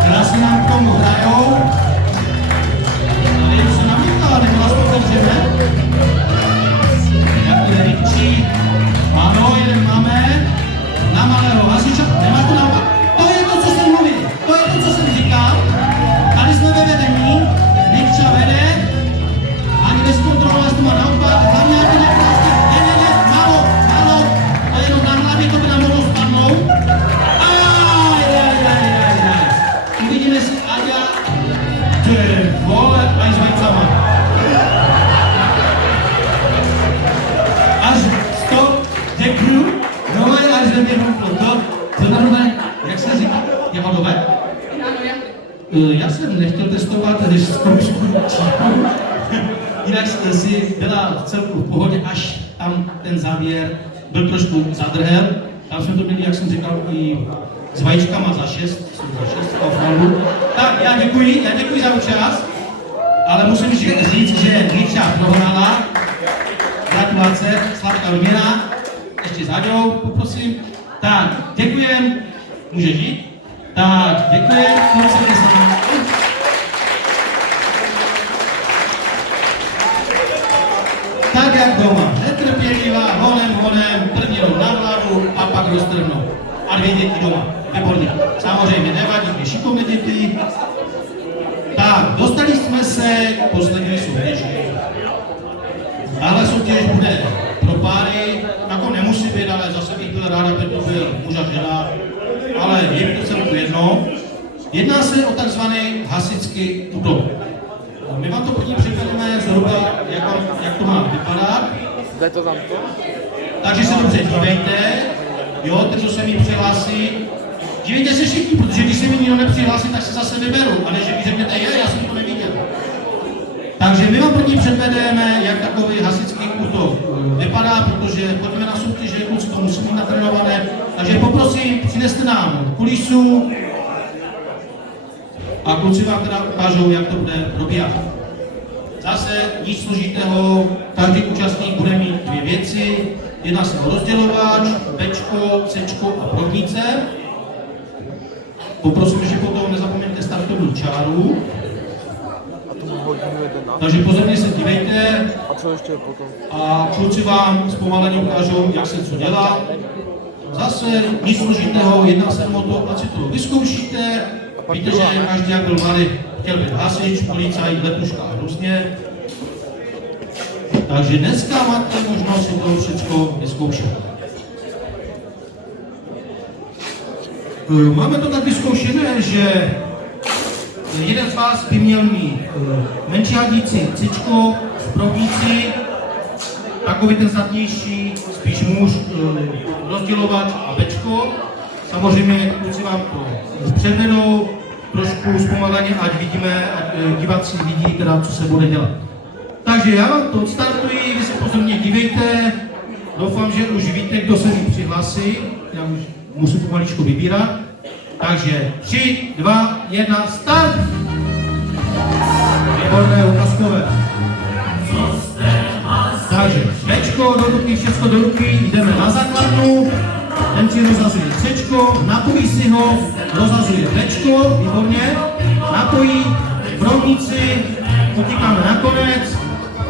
Krásně nám k tomu hrajou. Ale už se namítala, nebo nás otevřeme. Jak bude rychčí. Ano, jeden máme. Na malého hasiča. Nemáš to naopak? To je to, co jsem mluvil. To je to, co jsem říkal. Tady jsme ve vedení. Nikča vede. Ani bez kontrola to má naopak. Hlavně aby nekrásně. Ne, málo. To je jenom na hlavě, to by nám mohlo spadnout. Uvidíme si Aďa. Ty vole, aj s vajcama. Až stop, děkuju. No je až neběhnu to nahodné, jak se říká, je hodové? Já jsem nechtěl testovat, když zkoušku číku. Jinak si byla v celku v pohodě, až tam ten závěr byl trošku zadrhel. Tam jsme to měli, jak jsem říkal, i s vajíčkama za 6 opravdu. Tak, já děkuji za účast, ale musím říct, že Nikča prohrála. Gratulace, Slavka Lumina. Ještě s Aďou, poprosím. Tak, děkujem. Může žít? Tak, děkujem. Tak jak doma, netrpělivá, honem, první rok na hlavu a pak roztrhnou. A 2 děti doma, výborně. Samozřejmě nevadí, 2 šikovné děti. Tak, dostali jsme se k poslední soutěži. Tahle soutěž bude pro páry, jako nemusí být, ale zase bych byl rád, aby to byl muž a žena, ale je to celku jedno. Jedná se o takzvaný hasičský útok. My vám to první připravíme zhruba, jak to má vypadat. Jde to tam to? Takže se dobře dívejte, jo, ten, co se mi přihlásí. Dívejte se všichni, protože když se mi nikdo nepřihlásí, tak se zase vyberu, a ne, že mi řeknete, já jsem to neviděl. Takže my vám první předvedeme, jak takový hasičský útok vypadá, protože pojďme na soutěže, kluci to musí mít natrénované. Takže poprosím, přineste nám kulisu a kluci vám teda ukážou, jak to bude probíhat. Zase nic složitého, každý účastník bude mít 2 věci. Jedná se o rozdělovač, Bčko, Cčko a proudnice. Poprosím, že potom nezapomeňte startovní čáru. Takže pozorně se dívejte. A co ještě potom? A kluci vám zpomaleně ukážou, jak se co dělá. Zase nic složitého, jedná se o to, ať si to vyzkoušíte. Víte, že každý, jak byl malý, chtěl být hasič, policajt, letuška a různě. Takže dneska máte možnost si to všechno vyzkoušet. Máme to tak vyzkoušené, že jeden z vás by měl mít menší hadici cičko v proudíci, takový ten zadnější, spíš muž, rozdělovač a bečko. Samozřejmě kluci vám to předvedou, trošku zpomaleně, ať vidíme, ať diváci vidí, teda, co se bude dělat. Takže já vám to odstartuji, vy se pozorně dívejte, doufám, že už víte, kdo se mi přihlásí, já už musím pomaličku vybírat. Takže 3, 2, 1, start! Výborné ukazkové. Takže Bčko do ruky, všechno do ruky, jdeme na základnu, ten si rozhazuje Cčko, napojí si ho, rozhazuje Bčko, výborně, napojí, proudnici, utíkáme na konec,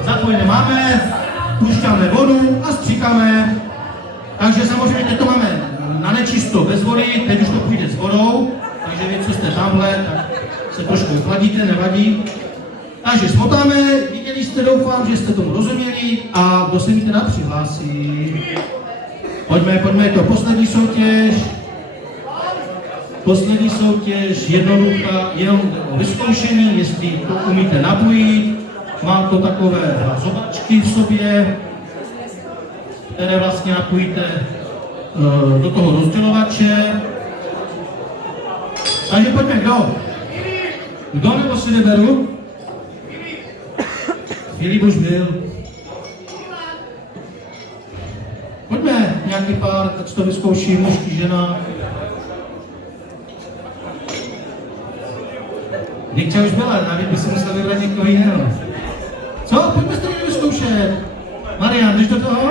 zapojené máme, pušťáme vodu a stříkáme. Takže samozřejmě teď to máme na nečisto bez vody, teď už to půjde s vodou, takže vy, co jste tamhle, tak se trošku chladíte, nevadí. Takže smotáme, viděli jste, doufám, že jste tomu rozuměli a kdo se mi teda přihlásí. Pojďme, je to poslední soutěž. Poslední soutěž, jednoduchá, jenom o vyzkoušení, jestli to umíte napojit. Má to takové zobačky v sobě, které vlastně napojíte do toho rozdělovače. Takže pojďme, kdo? Kdo nebo si neberu? Filip už byl. Pojďme, nějaký pár, tak to vyzkouší, mužský, žena. Někde už byla, navíc by si musel vybrat někoho jiného. Co? Pojďme to někdo vyzkoušet. Marian, jdeš do toho?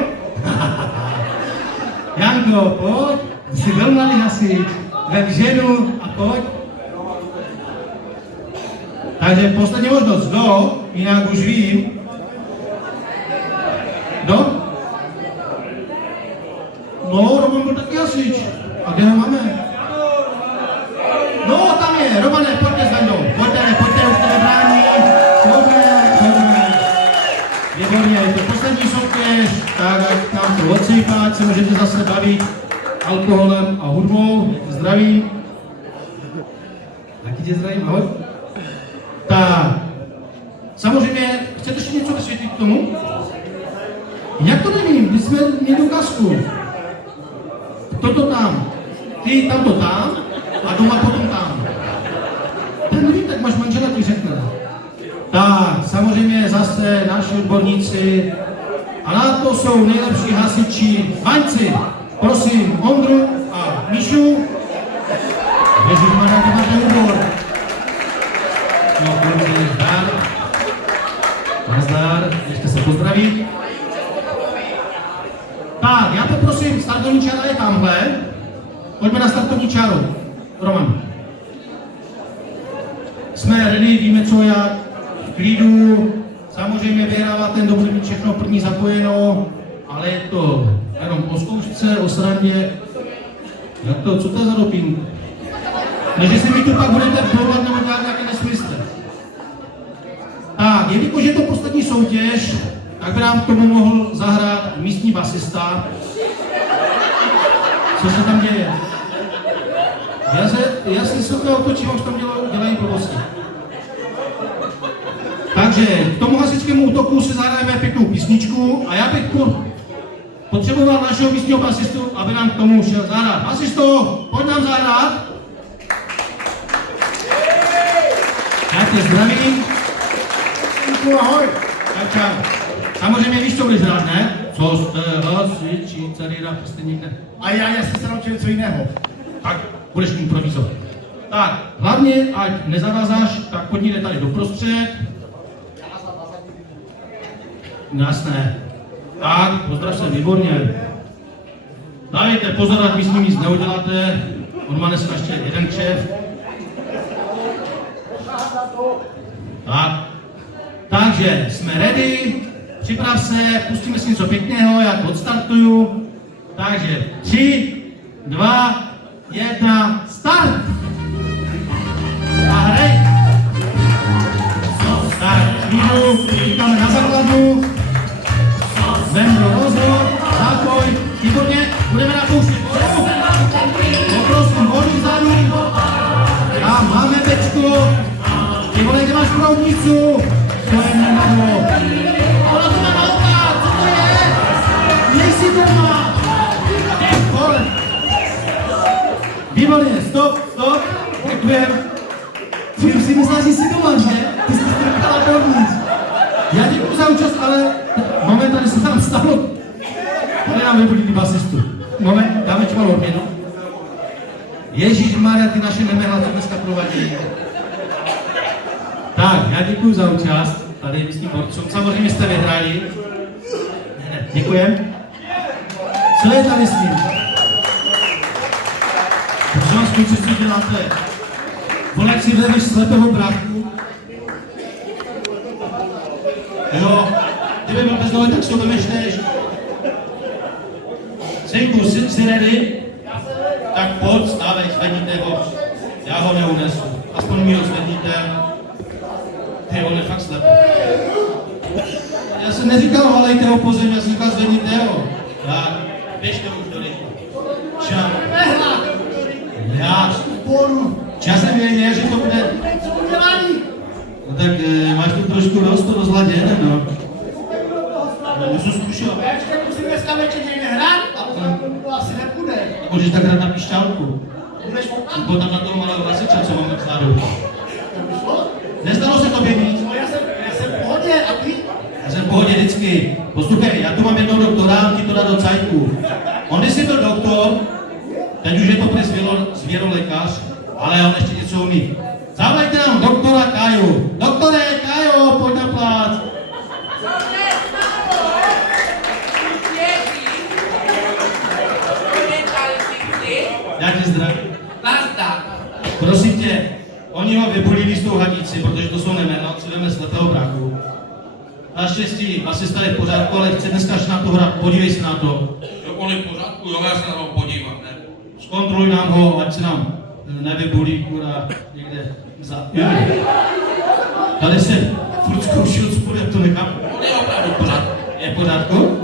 Janko, pojď. Jsi velmi mladý hasič. Vem ženu a pojď. Takže poslední možnost. Kdo? Jinak už vím. Kdo? No, Roman byl taky hasič. A kde ho máme? No, tam je. Romane, pojďte s Vendou. Pojďte, už to nebrání. Pojďme. Výborně, je to poslední soutěž, tak ať nám to odsejpá, ať se můžete zase bavit alkoholem a hudbou. Zdravím. Taky tě zdravím, ahoj. Tak, samozřejmě, chcete ještě něco vysvětlit k tomu? Jak to nevím, když jsme měli ukázku. Toto tam, ty tamto tam a doma potom tam. Tak nevím, tak máš manžela, ti řekne. Tak, samozřejmě zase naši odborníci a na to jsou nejlepší hasiči Vaňci. Prosím, Ondru a Míšu. Ježišmarja, to máte úbor. No, kluci, zdar. Nazdar, ještě se pozdravit. Tak, já poprosím, startovní čára je tamhle. Pojďme na startovní čáru. Roman. Jsme ready, víme co jak, v klidu. Samozřejmě vyhrává ten, kdo bude mít všechno první zapojeno, ale je to jenom o zkoušce, o srandě. Jak to, co to je za doping? Než si mi tu pak budete plovat nebo dělat nějaké nesmysly. Tak, jelikož je to poslední soutěž, tak by nám k tomu mohl zahrát místní basista. Co se tam děje? Já si se otočím, už tam dělají blbosti. Takže k tomu hasičskému útoku si zahrajeme pěknou písničku a já bych potřeboval našeho místního basistu, aby nám k tomu šel zahrát. Basisto, pojď nám zahrát. Já tě zdravím. Ahoj. Tak čau. Samozřejmě víš, co budeš hrát, ne? Co jste hasiči, celý rap, prostě někde. A já jsem se naučil něco jiného. Tak, budeš improvizovat. Tak, hlavně, ať nezavazáš, tak pojď někde tady doprostřed. Jasné. Tak, pozdrav se, výborně. Dávejte pozor, ať místní nic neuděláte. On má dneska ještě jeden kšeft. Tak. Takže jsme ready. Připrav se, pustíme si něco pěkného, já to odstartuju. Takže 3, 2, 1, start! A hrej! Tak, chvíli, říkáme na základnu. Vendro rozhod, zápoj, výborně, budeme napouštět vodu. Poprosím vodu vzadu. Tam máme Bčko. No. Ona to má naopak, co to je? Nejsi doma. Pole. Výborně, stop. Děkujem. Ty už si myslela, že jsi doma, že? Ty jsi strkala dovnitř. Já děkuji za účast, ale momentálně se tam stalo. Tady nám nebudí basistu. Moment, dáme čmalou odměnu. Ježíšmarja, ty naše nemehla, co dneska provadí. Tak, já děkuji za účast. Tady místním borcům. Samozřejmě jste vyhráli. Ne, děkujem. Co je tady s ním? Prosím vás, kluci, co děláte? Volek si vezmeš slepého bráchu. Jo, kdyby byl bez nohy, tak si ho vymešleš. Synku, jsi ready? Tak pojď, stávej, zvedníte ho. Já ho neunesu. Aspoň mi ho zvedníte. Ty, on je fakt slepý. Já jsem neříkal, halejte ho po zemi, já jsem říkal, zvedníte ho. Tak, běžte už do rychla. Čau. Já časem věděl, že to bude. No tak máš tu trošku rozladěné, no. Už jsem zkušel. Ještě musím dneska večer někde hrát, ale to asi nepůjde. Můžeš tak hrát na pišťálku. Budeš potom? Nebo tam na toho malého vlasiča, co máme vzadu. Nestalo se tobě nic? No, já jsem v pohodě, a ty? Já jsem v pohodě vždycky. Poslouchej, já tu mám jednoho doktora, on ti to dá do cajku. On když si byl doktor, teď už je to prý zvěrolékař, ale on ještě něco umí. Zavolejte nám doktora Kaju. Doktore, Kajo, pojď na plác. Já tě zdravím. Prosím tě, oni ho vybolili s tou hadici, protože to jsou nemena, co jdeme slepého bráchu. Naštěstí, asista je v pořádku, ale chce dneska až na to hrát, podívej se na to. On je v pořádku, jo, já se na to podívám, ne? Zkontroluj nám ho, ať se nám nevybolí, kurá, někde za... Tady se furt zkoušel způsob, to nechápu. On je opravdu v pořádku. Je v pořádku?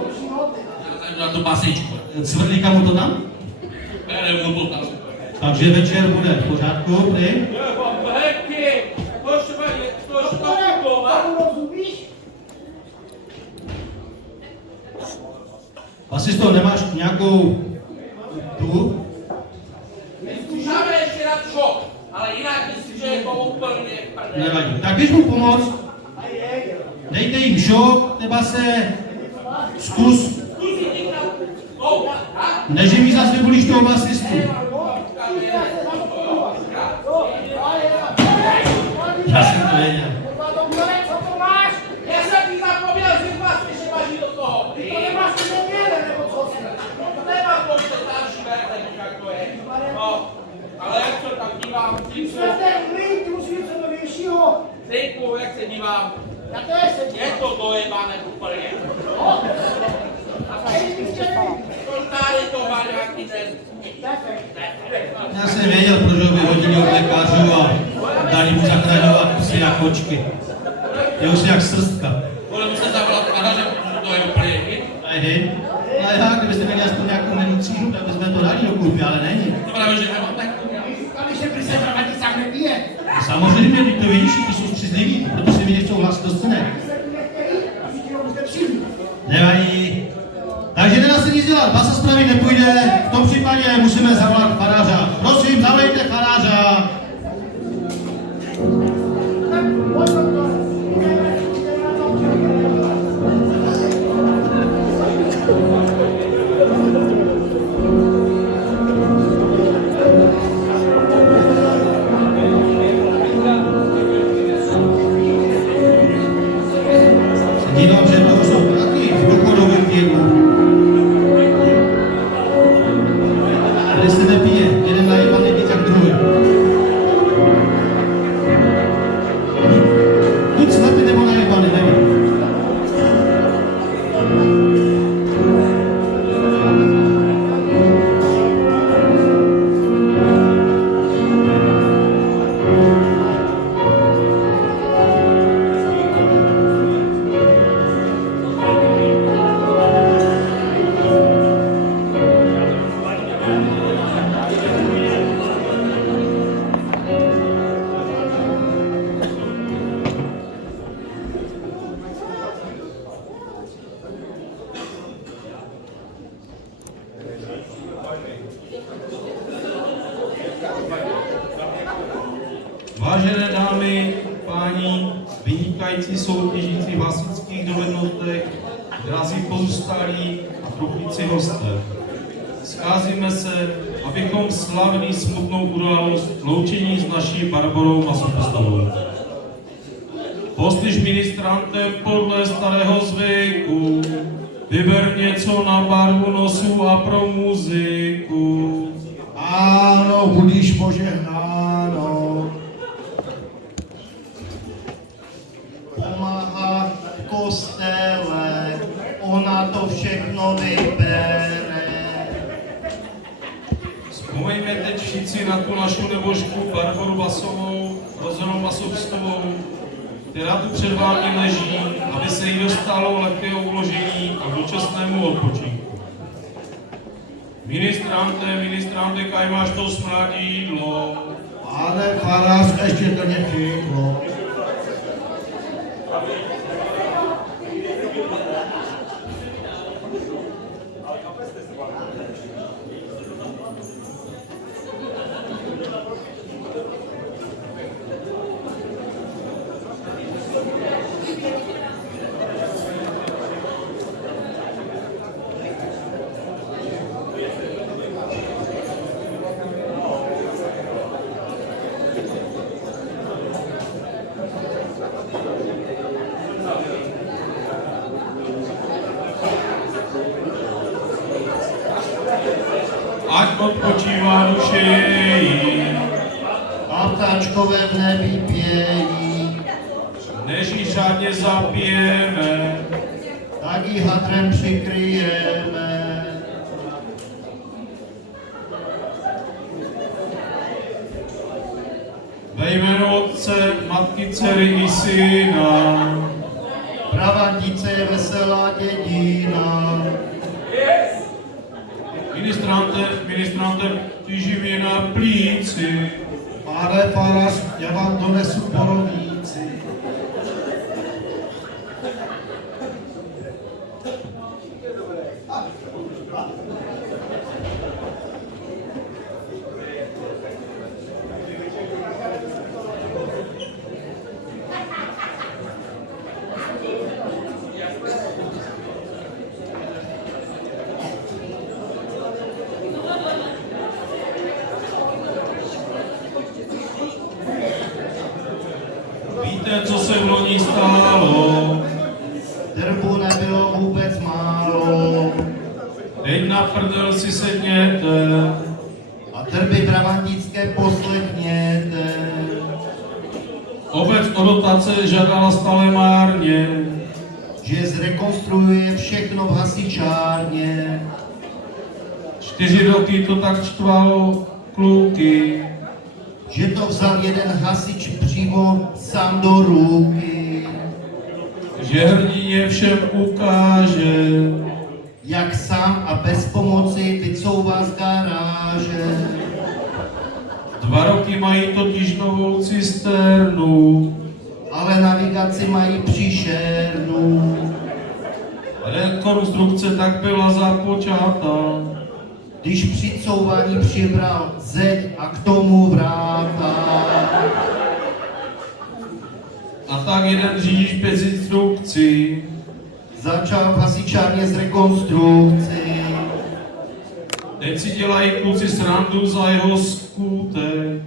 Já zajdu na tu basičku. Cvrlíka mu to tam? Bere mu to tam. Takže večer bude v pořádku, prý? Asisto, nemáš nějakou tu? Můžeme ještě dát šok, ale jinak myslím, že je to úplně prdel. Nevadí. Tak když mu pomoct, dejte jim šok, třeba se zkus, než mi zase vybolíš toho basistu. Já jsem to věděl. Já jsem ti zapomněl, že vás ještě važí do toho. Ty to nemáš ty neměle, nebo co jsi? Nemám to, že starší verze, jak to je. No, ale jak se tak dívám, Ty musíš něco novějšího. Synku, jak se dívám, Jaké se je to dojebané úplně. No. A Tady to má nějaký ten. Já jsem věděl, proč ho vyhodili od lékařů a dali mu zachraňovat psy a kočky. Je už jak srstka. Budeme se zavolat pana, že to je úplně hit. Hej, ale já, kdybyste měli aspoň nějakou medicínu, tak bychom to dali do koupy, ale není. To právě, že nemáme. říkali, že prý se zdravotnicák nepije. Samozřejmě, ty to vidíš, ty jsou střízliví, proto si mi nechcou hlásit do scény. Nevadí. Takže nedá se nic dělat, basa zprávy nepůjde, v tom případě musíme zavolat farářa. Prosím, zavolejte farářa. Dívám, že to jsou taky v důchodovém věku. Tady se nepije, jeden najebaný víc jak druhý. Buď slepý nebo najebaný, nevím. probíhající soutěžící v hasičských dovednostech, drazí pozůstalí a trpící hosté. Scházíme se, abychom slavili smutnou událost loučení s naší Barborou Masopustovou. Postyž ministrantem podle starého zvyku, vyber něco na barvu nosu a pro muziku. Áno, budíš požehnáno. Pomáhá v kostele, ona to všechno vybere. Vzpomeňme teď všichni na tu našu nebožku Barboru Basovou, rozenou Masopustovou, která tu před vámi leží, aby se jí dostalo lehkého uložení a dočasnému odpočinku. Ministrante, kaj máš to smradidlo? Pane farář, ještě to nechýklo. Ať odpočívá duše její, A ptáčkové v nebi pějí, než ji řádně zapijeme. tak ji hadrem přikryjeme. Ve jménu Otce, Matky, Dcery i Syna. Pravandice je veselá dědina. Ministrante, tíži mě na plíci. Pane farář, já vám donesu borovníci. Víte, co se v loni stalo? Drbu nebylo vůbec málo. Teď na prdel si sedněte. A drby pravandické poslechněte. Obec o dotace žádala stále márně. Že zrekonstruuje všechno v hasičárně. 4 roky to tak čtvalo kluky. Že to vzal jeden hasič přímo sám do ruky. Že hrdině všem ukáže. Jak sám a bez pomoci vycouvá z garáže. 2 roky mají totiž novou cisternu. Ale navigaci mají příšernou. Rekonstrukce tak byla započata. Když při couvání přibral zeď a k tomu vráta. A tak jeden řidič bez instrukcí Začal v hasičárně z rekonstrukci. teď si dělají kluci srandu za jeho skutek.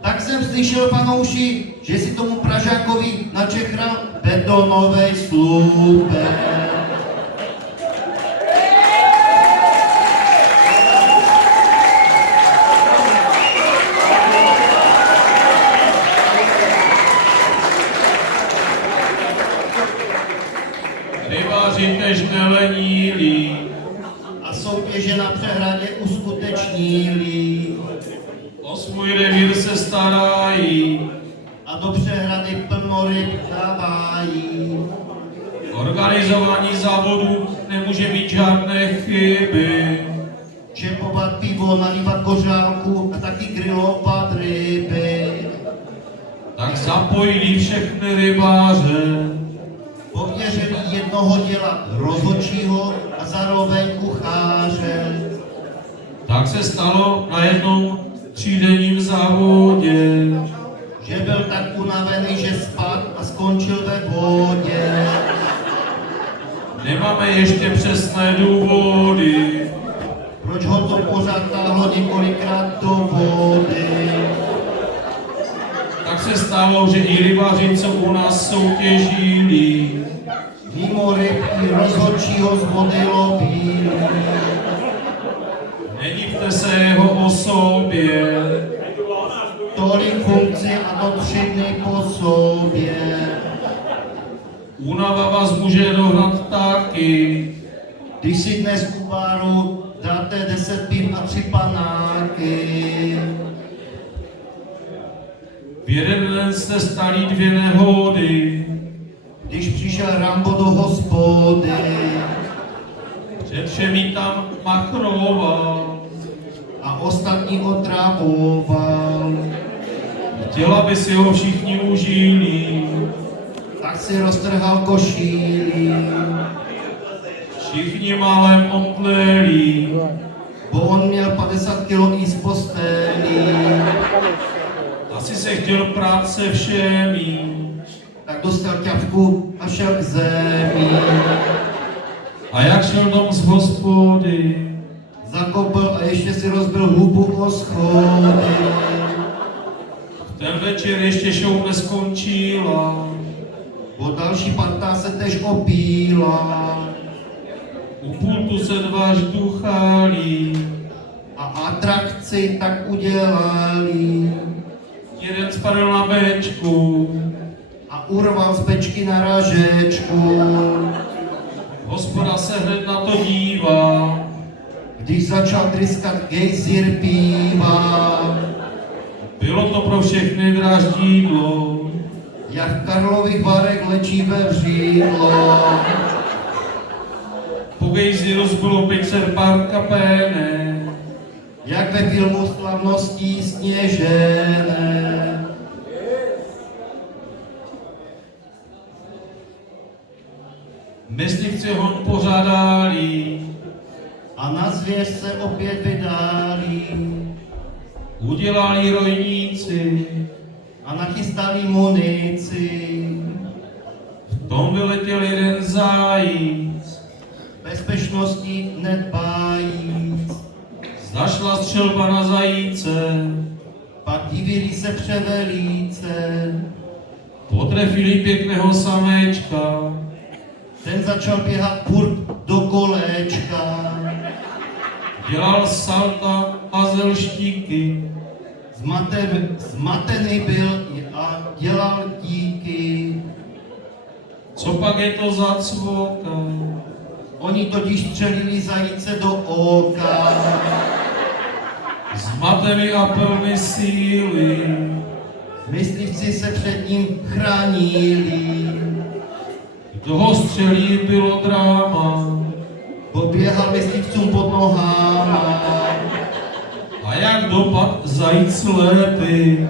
Tak jsem slyšel, panouši, že si tomu Pražákovi načechral betonovej slupek. Rybáři tež neleníli, A soutěže na přehradě uskutečnili. o svůj revír se starají, A do přehrady plno ryb dávají. organizování závodu nemůže mít žádné chyby. Čepovat pivo, nalívat kořálku a taky grilovat ryby. Tak zapojili všechny rybáře. Pověřili jednoho dělat rozhodčího a zároveň kucháře. Tak se stalo na jednom třídenním závodě, že byl tak unavený, že spadl a skončil ve vodě. Nemáme ještě přesné důvody. Proč ho to pořád táhlo několikrát do vody? Tak se stalo, že i rybaři, co u nás soutěžili, Mimo rybky rozhodčího z vody lobí. nedivte se jeho osobě. Tolik funkcí a to 3 dny po sobě. Únava vás může dohnat taky. Když si dnes u baru dáte 10 piv a 3 panáky. V jeden den jste stali 2 nehody. Když přišel Rambo do hospody, Před všemi tam machroval. a ostatní otravoval, Chtěla by si ho všichni užili. tak si roztrhal košíli, Všichni málem omdleli. bo on měl 50 kg i z posteli, Asi se chtěl prát se všemi. tak dostal ťavku a šel k zemi. A jak šel dom z hospody, Zakopl a ještě si rozbil hubu o schody. v ten večer ještě show neskončila. Bo další parta se tež opíla U pultu se 2 žduchali. a atrakci tak udělali Jeden spadl na bečku. a urval z bečky na ražečku. Hospoda se hned na to dívá. Když začal tryskat gejzír píva, Bylo to pro všechny draždídlo. jak v Karlových Varech léčivé vřídlo. Po gejziru zbylo 500 pár kapéne. Jak ve filmu Slavností sněžené. Myslivci hon pořádali. A na zvěř se opět vydali Udělali rojníci. a nachystali munici. V tom vyletěl jeden zajíc. Bezpečnosti nedbají, Zašla střelba na zajíce. pak divili se převelíce. Potrefili pěkného samečka. Ten začal běhat furt do kolečka. Dělal salta a zelštíky. Zmatený byl a dělal díky. Co pak je to za cvoka? Oni totiž střelili zajíce do oka. Zmatený a plný síly. Myslivci se před ním chránili. Kdo ho střelí, bylo dráma. Bo běhal myslivcům pod nohama. A jak dopad zajíc slepý.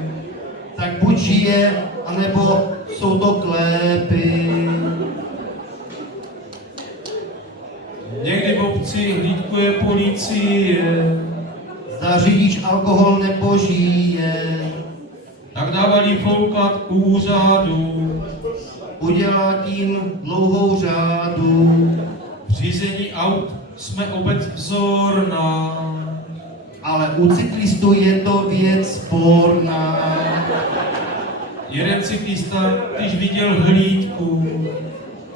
Tak buď žije, anebo jsou to klepy. Někdy v obci hlídkuje policie. Zda řidič alkohol nepožije. Tak dávali foukat úřadu. Udělá tím dlouhou řádu. V řízení aut jsme obec vzorná. Ale u cyklistů je to věc sporná. Jeden cyklista, když viděl hlídku,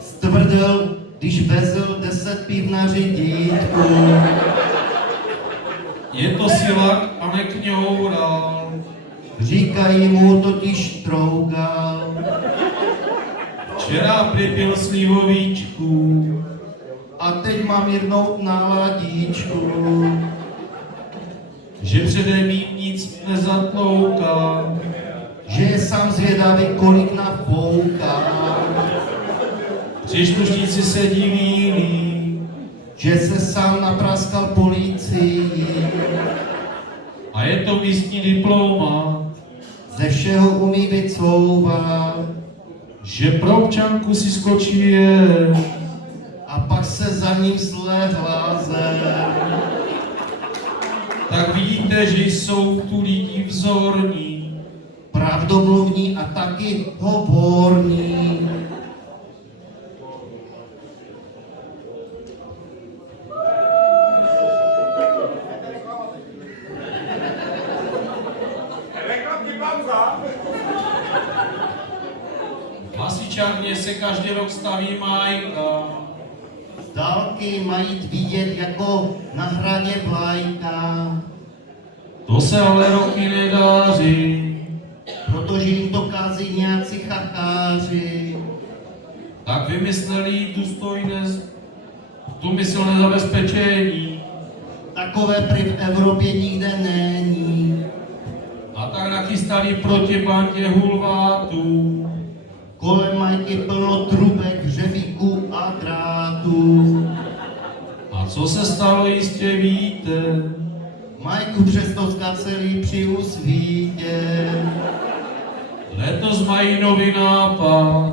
Stvrdl, když vezl 10 piv na řidítku. je to silák a nekňoural. Říkají mu totiž trougal. Včera připil slivovíčku. A teď má mírnou náladíčku. Že přede mým nic nezatlouká. Že je sám zvědavý, kolik nafouká. Příslušníci se divíli. Že se sám napraskal policii. A je to místní diplomat. Ze všeho umí vycouvat. Že pro občanku si skočí je. A pak se za ním slehla zem. Tak vidíte, že jsou tu lidi vzorní. pravdomluvní a taky hovorní. V Hasičárně se každý rok staví Majka. Z dálky mají vidět jako na hradě vlajka, To se ale roky nedaří. protože jim to kází nějací chacháři. Tak vymysleli důmyslné zabezpečení. Takové prý v Evropě nikde není. A tak nachystali proti bandě hulvátů. Kolem mají plno trubek, hřebíků a drátů. A co se stalo, jistě víte. Majku přesto zkaceli při úsvítě. Letos mají nový nápad.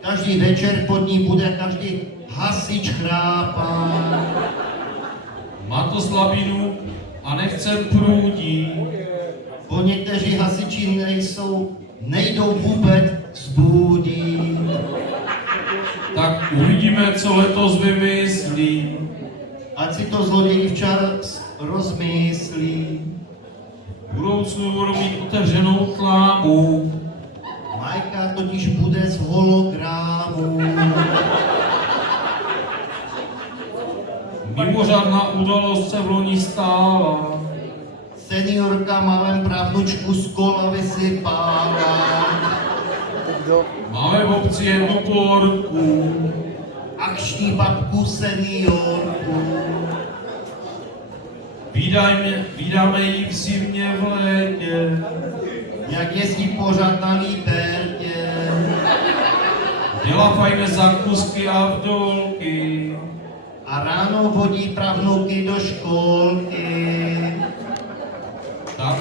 Každý večer pod ní bude každý hasič chrápat. Má to slabinu a nechce průdí. Bo někteří hasiči nejdou vůbec zbudí. Tak uvidíme, co letos vymyslí. Ať si to zloději včas rozmyslí. V budoucnu budou mít otevřenou tlámu. Majka totiž bude z hologramu. Mimořádná událost se v loni stála. Seniorka malém pravnučku z kola vysypala. Tak kdo? Máme v obci jednu porku. Akční babku seniorku. Vídáme ji v zimě v létě. Jak jezdí pořád na Libertě. Dělá fajné zakusky a vdolky. A ráno vodí pravnuky do školky. Tak,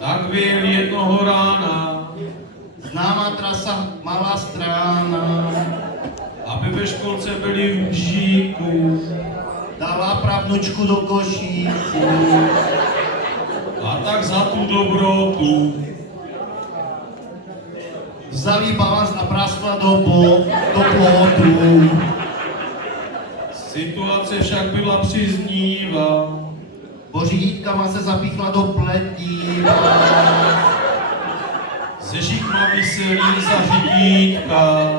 tak byl jednoho rána, Známá trasa, malá strána. aby ve školce byli v bžíku. Dala pravnučku do košíku. A tak za tu dobrotu Vzali balans a praskla do plotu. situace však byla příznivá. Bořítkama se zapíchla do pletiva. Se šikma vyselí za řidítka.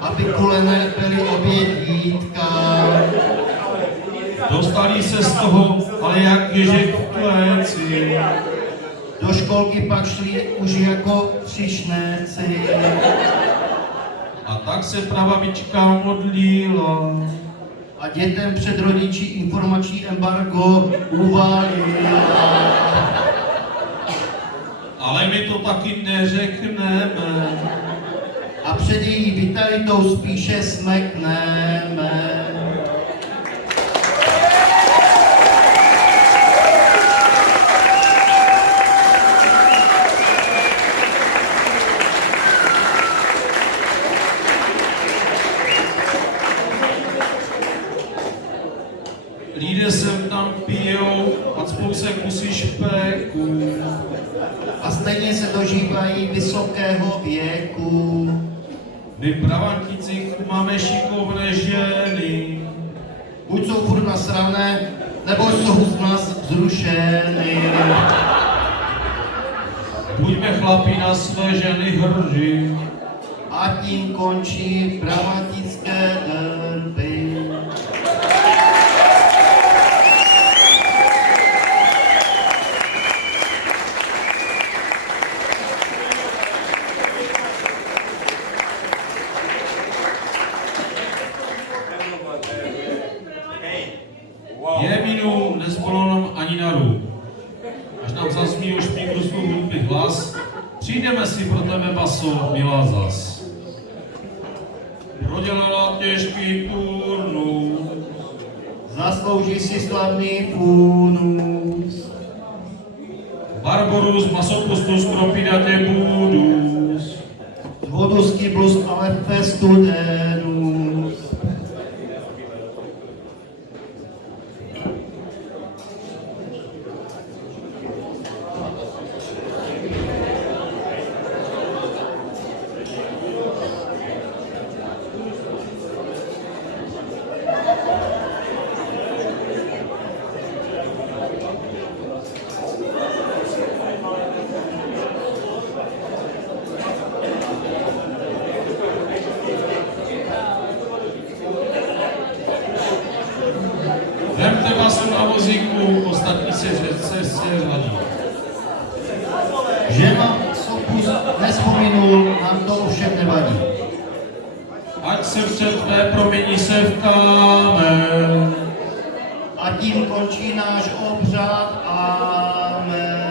Aby kulené byly obě dítka. Dostali se z toho, ale jak ježek v kleci. Do školky pak šli už jako přišnéci. A tak se prababička modlila. A dětem před rodiči informační embargo uvalila. Ale my to taky neřekneme. A před její vitalitou spíše smekneme. Lidé sem tam pijou a cpou se kusy špéků. A stejně se dožívají vysokého věku. My pravantíci máme šikovné ženy. Buď jsou furt nasrané, nebo jsou z nás zrušeny. Buďme chlapi na své ženy hrži. A tím končí dramatické derby. Je vinu nezbylo nám ani na růk. Až nám zazní už mikrofon hudby hlas, přijdeme si pro tebe baso, milá zas. Prodělala těžký turnus, Zaslouží si slavný funus. Barborus masopustus cropidae budus. Voduský blus ale festudenus. Vemte vás na vozíku, ostatní se hladí. Že vám Sopus nespomenul, nám to ovšem nevadí. Ať se před tvé promění se v kámen. A tím končí náš obřad. Amen.